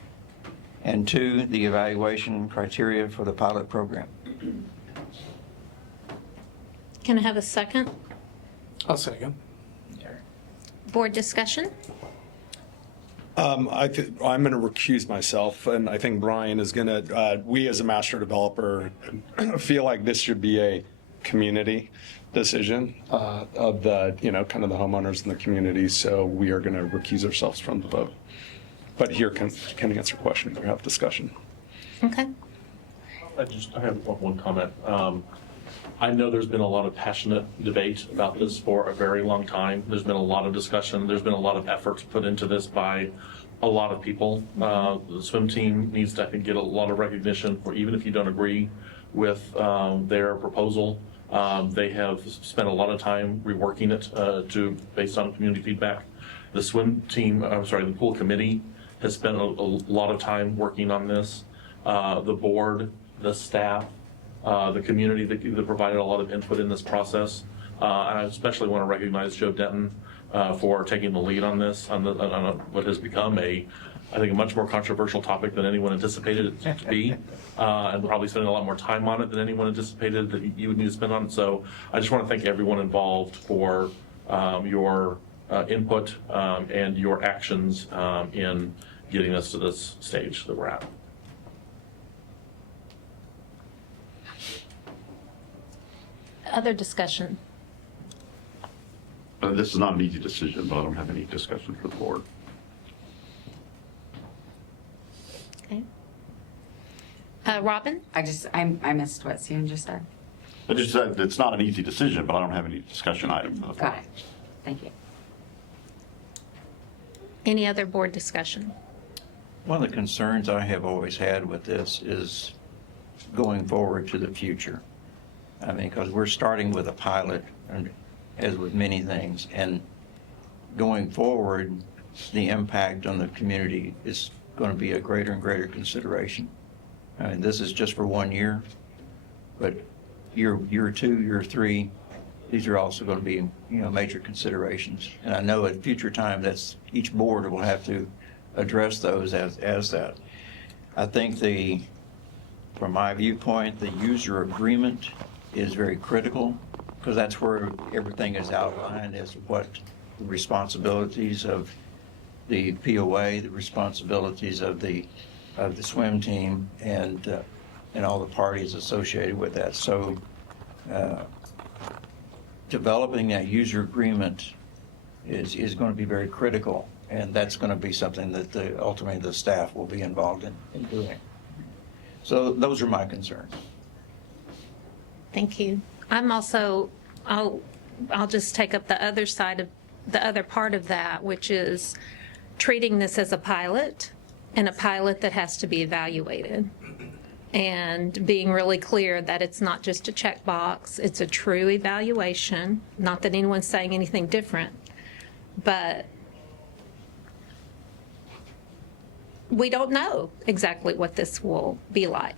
and 2, the evaluation criteria for the pilot program. Can I have a second? I'll second. Board discussion? I'm going to recuse myself, and I think Brian is going to, we as a master developer feel like this should be a community decision of the, kind of the homeowners in the community, so we are going to recuse ourselves from the vote. But here can answer questions or have discussion. Okay. I have one comment. I know there's been a lot of passionate debate about this for a very long time. There's been a lot of discussion. There's been a lot of efforts put into this by a lot of people. The swim team needs to, I think, get a lot of recognition for, even if you don't agree with their proposal. They have spent a lot of time reworking it based on community feedback. The swim team, the pool committee has spent a lot of time working on this. The board, the staff, the community that provided a lot of input in this process. And I especially want to recognize Joe Denton for taking the lead on this, on what has become I think a much more controversial topic than anyone anticipated it to be, and probably spending a lot more time on it than anyone anticipated that you would need to spend on it. So I just want to thank everyone involved for your input and your actions in getting us to this stage that we're at. Other discussion? This is not an easy decision, but I don't have any discussion for the board. Okay. Robin? I missed what Susan just said. I just said it's not an easy decision, but I don't have any discussion item for the board. Got it. Thank you. Any other board discussion? One of the concerns I have always had with this is going forward to the future. I mean, because we're starting with a pilot, and as with many things, and going forward, the impact on the community is going to be a greater and greater consideration. I mean, this is just for 1 year, but year 2, year 3, these are also going to be, major considerations. And I know at future time that's each board will have to address those as that. I think from my viewpoint, the user agreement is very critical, because that's where everything is outlined as what the responsibilities of the POA, the responsibilities of the swim team, and all the parties associated with that. So developing that user agreement is going to be very critical, and that's going to be something that ultimately the staff will be involved in doing. So those are my concerns. Thank you. I'll just take up the other side of, the other part of that, which is treating this as a pilot, and a pilot that has to be evaluated. And being really clear that it's not just a checkbox, it's a true evaluation. Not that anyone's saying anything different, but we don't know exactly what this will be like.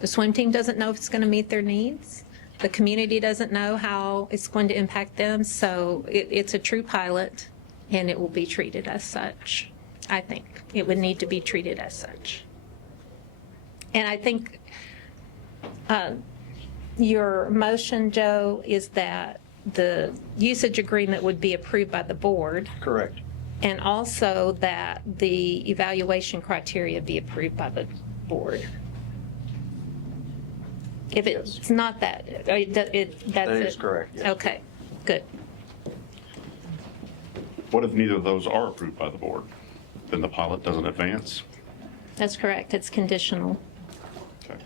The swim team doesn't know if it's going to meet their needs. The community doesn't know how it's going to impact them. So it's a true pilot, and it will be treated as such. I think it would need to be treated as such. And I think your motion, Joe, is that the usage agreement would be approved by the board. Correct. And also that the evaluation criteria be approved by the board. If it's not that, that's it? That is correct, yes. Okay, good. What if neither of those are approved by the board? Then the pilot doesn't advance? That's correct. It's conditional. Okay.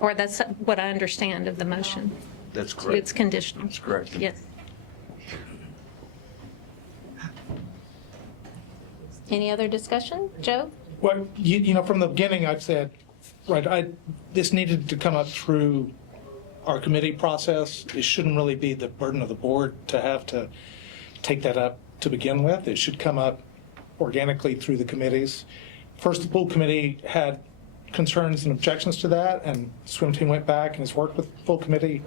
Or that's what I understand of the motion. That's correct. It's conditional. That's correct. Yes. Any other discussion? Joe? Well, you know, from the beginning, I've said, right, this needed to come up through our committee process. It shouldn't really be the burden of the board to have to take that up to begin with. It should come up organically through the committees. First, the pool committee had concerns and objections to that, and the swim team went back and has worked with the full committee.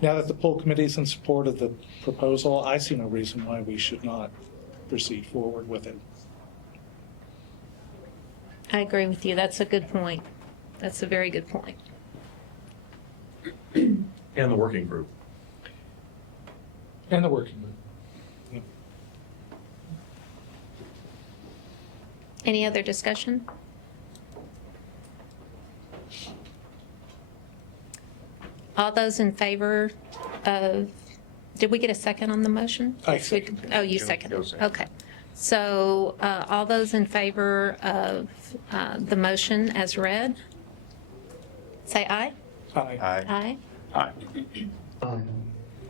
Now that the pool committee is in support of the proposal, I see no reason why we should not proceed forward with it. I agree with you. That's a good point. That's a very good point. And the working group. And the working group. Yep. Any other discussion? All those in favor of, did we get a second on the motion? I seconded. Oh, you seconded. Okay. So all those in favor of the motion as read, say aye. Aye. Aye. Aye.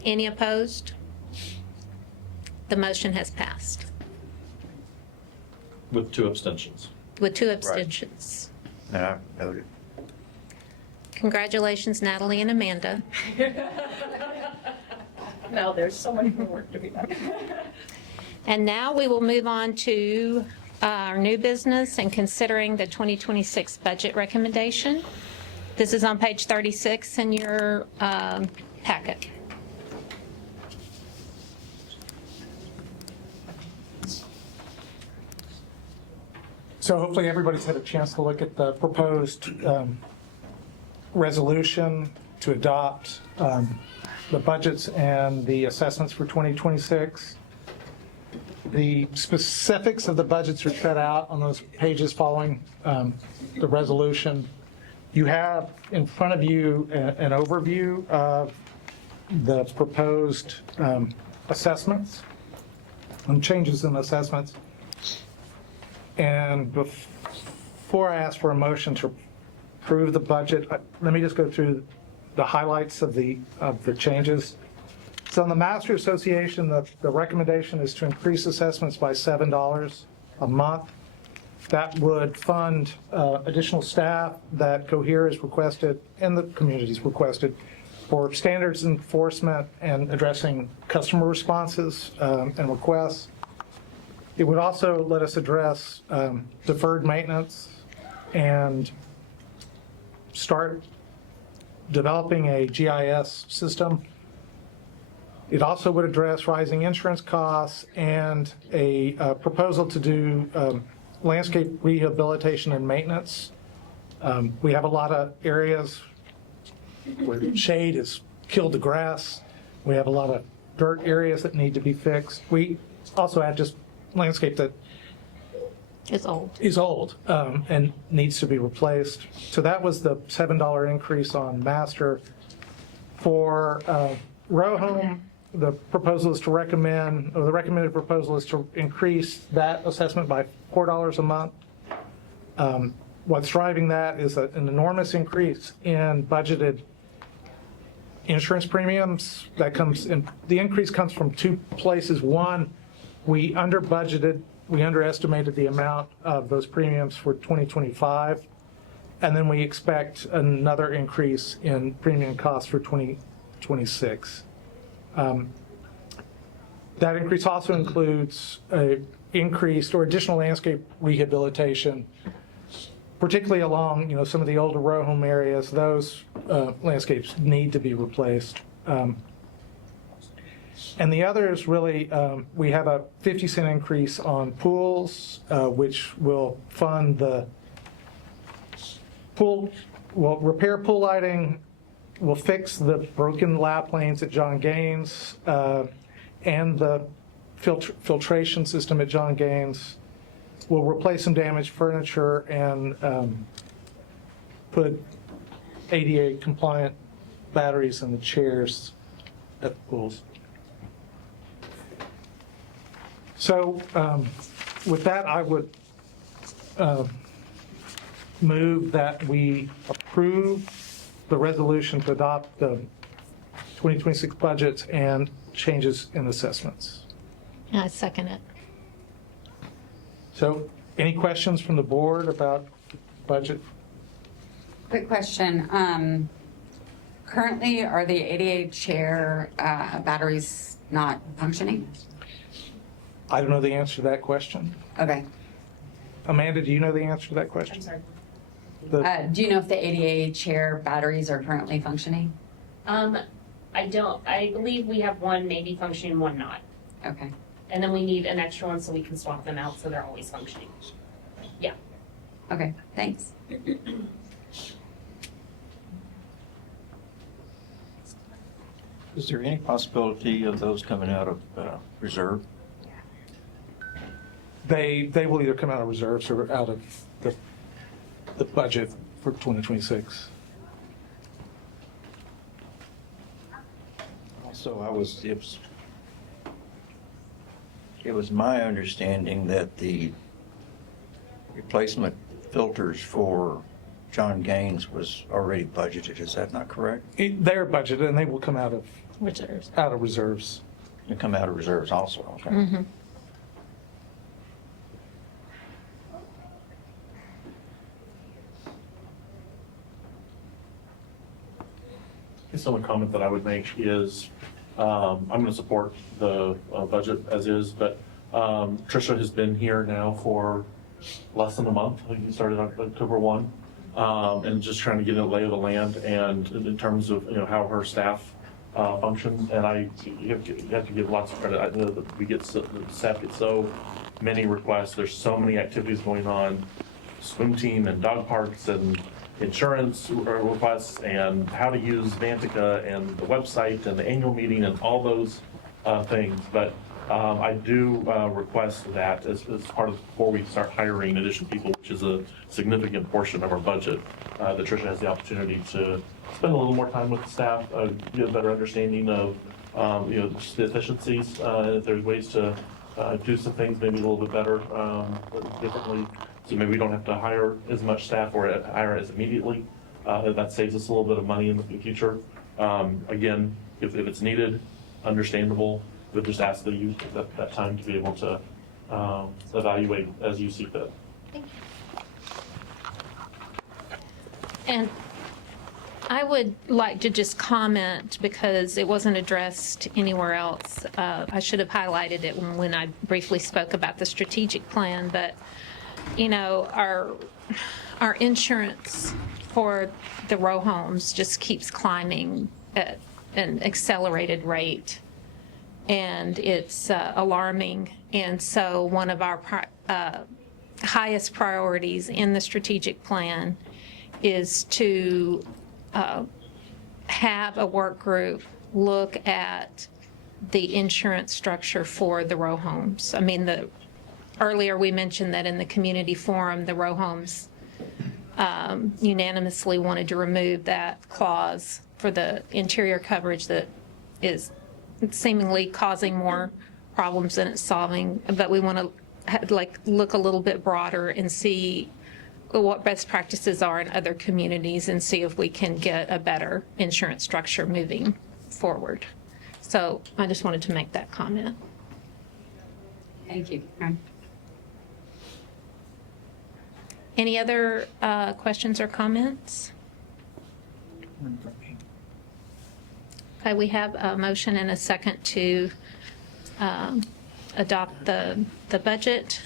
Any opposed? The motion has passed With 2 abstentions. with 2 abstentions. And I noted. Congratulations, Natalie and Amanda. No, there's so much more work to be done. And now we will move on to our new business and considering the 2026 budget recommendation. This is on page 36 in your packet. So hopefully everybody's had a chance to look at the proposed resolution to adopt the budgets and the assessments for 2026. The specifics of the budgets are set out on those pages following the resolution. You have in front of you an overview of the proposed assessments and changes in assessments. And before I ask for a motion to approve the budget, let me just go through the highlights of the changes. So in the Master Association, the recommendation is to increase assessments by $7 a month. That would fund additional staff that Cohere has requested and the community's requested for standards enforcement and addressing customer responses and requests. It would also let us address deferred maintenance and start developing a GIS system. It also would address rising insurance costs and a proposal to do landscape rehabilitation and maintenance. We have a lot of areas where shade has killed the grass. We have a lot of dirt areas that need to be fixed. We also had just landscape that is old and needs to be replaced. So that was the $7 increase on master. For row home, the proposal is to recommend, or the recommended proposal is to increase that assessment by $4 a month. What's driving that is an enormous increase in budgeted insurance premiums. That comes in, the increase comes from two places. One, we underestimated the amount of those premiums for 2025. And then we expect another increase in premium costs for 2026. That increase also includes increased or additional landscape rehabilitation, particularly along, some of the older row home areas. Those landscapes need to be replaced. And the other is really, we have a 50-cent increase on pools, which will fund the pool, will repair pool lighting, will fix the broken lap lanes at John Gaines, and the filtration system at John Gaines. We'll replace some damaged furniture and put ADA compliant batteries in the chairs at the pools. So with that, I would move that we approve the resolution to adopt the 2026 budgets and changes in assessments. I second it. So any questions from the board about budget? Quick question. Currently, are the ADA chair batteries not functioning? I don't know the answer to that question. Okay. Amanda, do you know the answer to that question? I'm sorry. Do you know if the ADA chair batteries are currently functioning? I don't. I believe we have one maybe functioning, one not. Okay. And then we need an extra one so we can swap them out so they're always functioning. Yeah. Okay, thanks. Is there any possibility of those coming out of reserve? They will either come out of reserves or out of the budget for 2026. Also, it was my understanding that the replacement filters for John Gaines was already budgeted. Is that not correct? They're budgeted and they will come out of reserves. They come out of reserves also. Okay. Mm-hmm. So one comment that I would make is, I'm going to support the budget as is, but Tricia has been here now for less than a month. I think you started on October 1, and just trying to get a lay of the land and in terms of how her staff functions. And you have to give lots of credit. I know that the staff get so many requests. There's so many activities going on, swim team and dog parks and insurance requests and how to use Vantica and the website and the annual meeting and all those things. But I do request that as part of before we start hiring additional people, which is a significant portion of our budget, that Tricia has the opportunity to spend a little more time with the staff, get a better understanding of just the efficiencies. If there's ways to do some things maybe a little bit better, differently. So maybe we don't have to hire as much staff or hire as immediately. That saves us a little bit of money in the future. Again, if it's needed, understandable, but just ask that you that time to be able to evaluate as you see fit. And I would like to just comment, because it wasn't addressed anywhere else. I should have highlighted it when I briefly spoke about the strategic plan, but our insurance for the row homes just keeps climbing at an accelerated rate, and it's alarming. And so one of our highest priorities in the strategic plan is to have a work group look at the insurance structure for the row homes. I mean, earlier we mentioned that in the community forum, the row homes unanimously wanted to remove that clause for the interior coverage that is seemingly causing more problems than it's solving. But we want to look a little bit broader and see what best practices are in other communities and see if we can get a better insurance structure moving forward. So I just wanted to make that comment. Thank you. Any other questions or comments? Okay, we have a motion and a second to adopt the budget.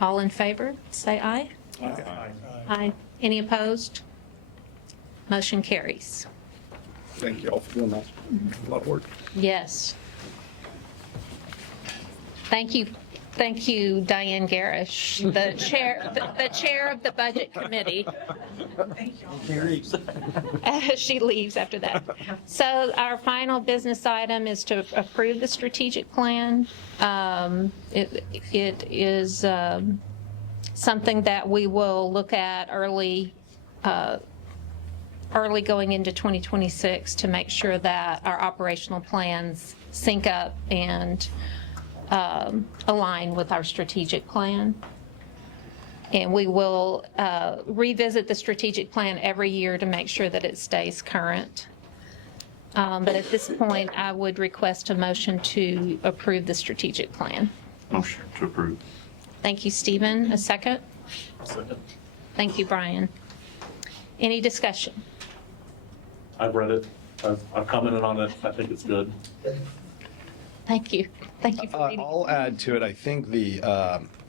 All in favor, say aye. Aye. Aye. Any opposed? Motion carries. Thank you all for doing that. A lot of work. Yes. Thank you, Diane Garish, the chair of the Budget Committee. She leaves after that. So our final business item is to approve the strategic plan. It is something that we will look at early going into 2026 to make sure that our operational plans sync up and align with our strategic plan. And we will revisit the strategic plan every year to make sure that it stays current. But at this point, I would request a motion to approve the strategic plan. Motion to approve. Thank you, Stephen. A second? Second. Thank you, Brian. Any discussion? I've read it. I've commented on it. I think it's good. Thank you. Thank you for reading. I'll add to it. I think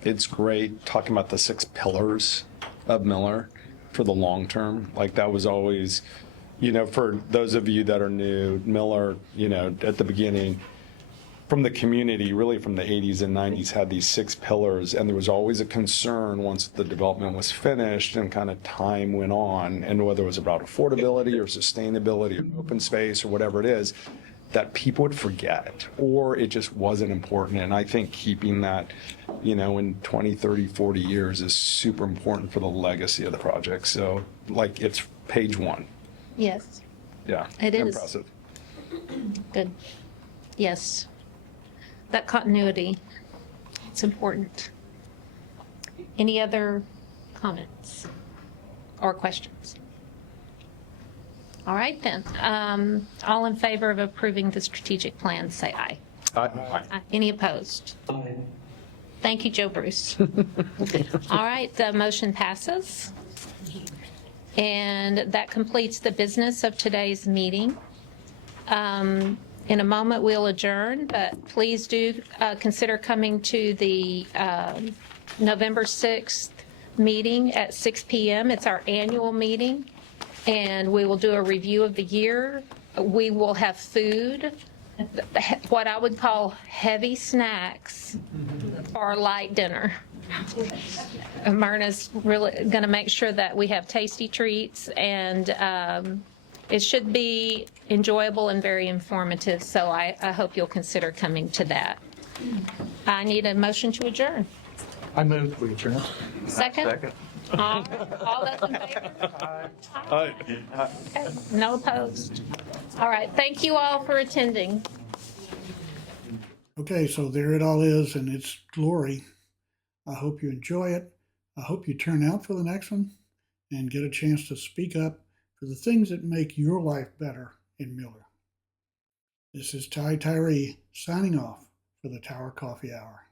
it's great talking about the 6 pillars of Mueller for the long term. Like that was always, for those of you that are new, Mueller, at the beginning, from the community, really from the 80s and 90s, had these 6 pillars, and there was always a concern once the development was finished and kind of time went on, and whether it was about affordability or sustainability or open space or whatever it is, that people would forget or it just wasn't important. And I think keeping that, in 20, 30, 40 years is super important for the legacy of the project. So it's page 1. Yes. Yeah. It is. Impressive. Good. Yes. That continuity, it's important. Any other comments or questions? All right then. All in favor of approving the strategic plan, say aye. Aye. Aye. Any opposed? Thank you, Joe Bruce. All right, the motion passes. And that completes the business of today's meeting. In a moment, we'll adjourn, but please do consider coming to the November 6th meeting at 6 p.m. It's our annual meeting, and we will do a review of the year. We will have food, what I would call heavy snacks or light dinner. Myrna's really going to make sure that we have tasty treats, and it should be enjoyable and very informative, so I hope you'll consider coming to that. I need a motion to adjourn. I move we adjourn. Second? All those in favor? Aye. Okay, no opposed. All right, thank you all for attending. Okay, so there it all is in its glory. I hope you enjoy it. I hope you turn out for the next one and get a chance to speak up for the things that make your life better in Mueller. This is Ty Tyree signing off for the Tower Coffee Hour.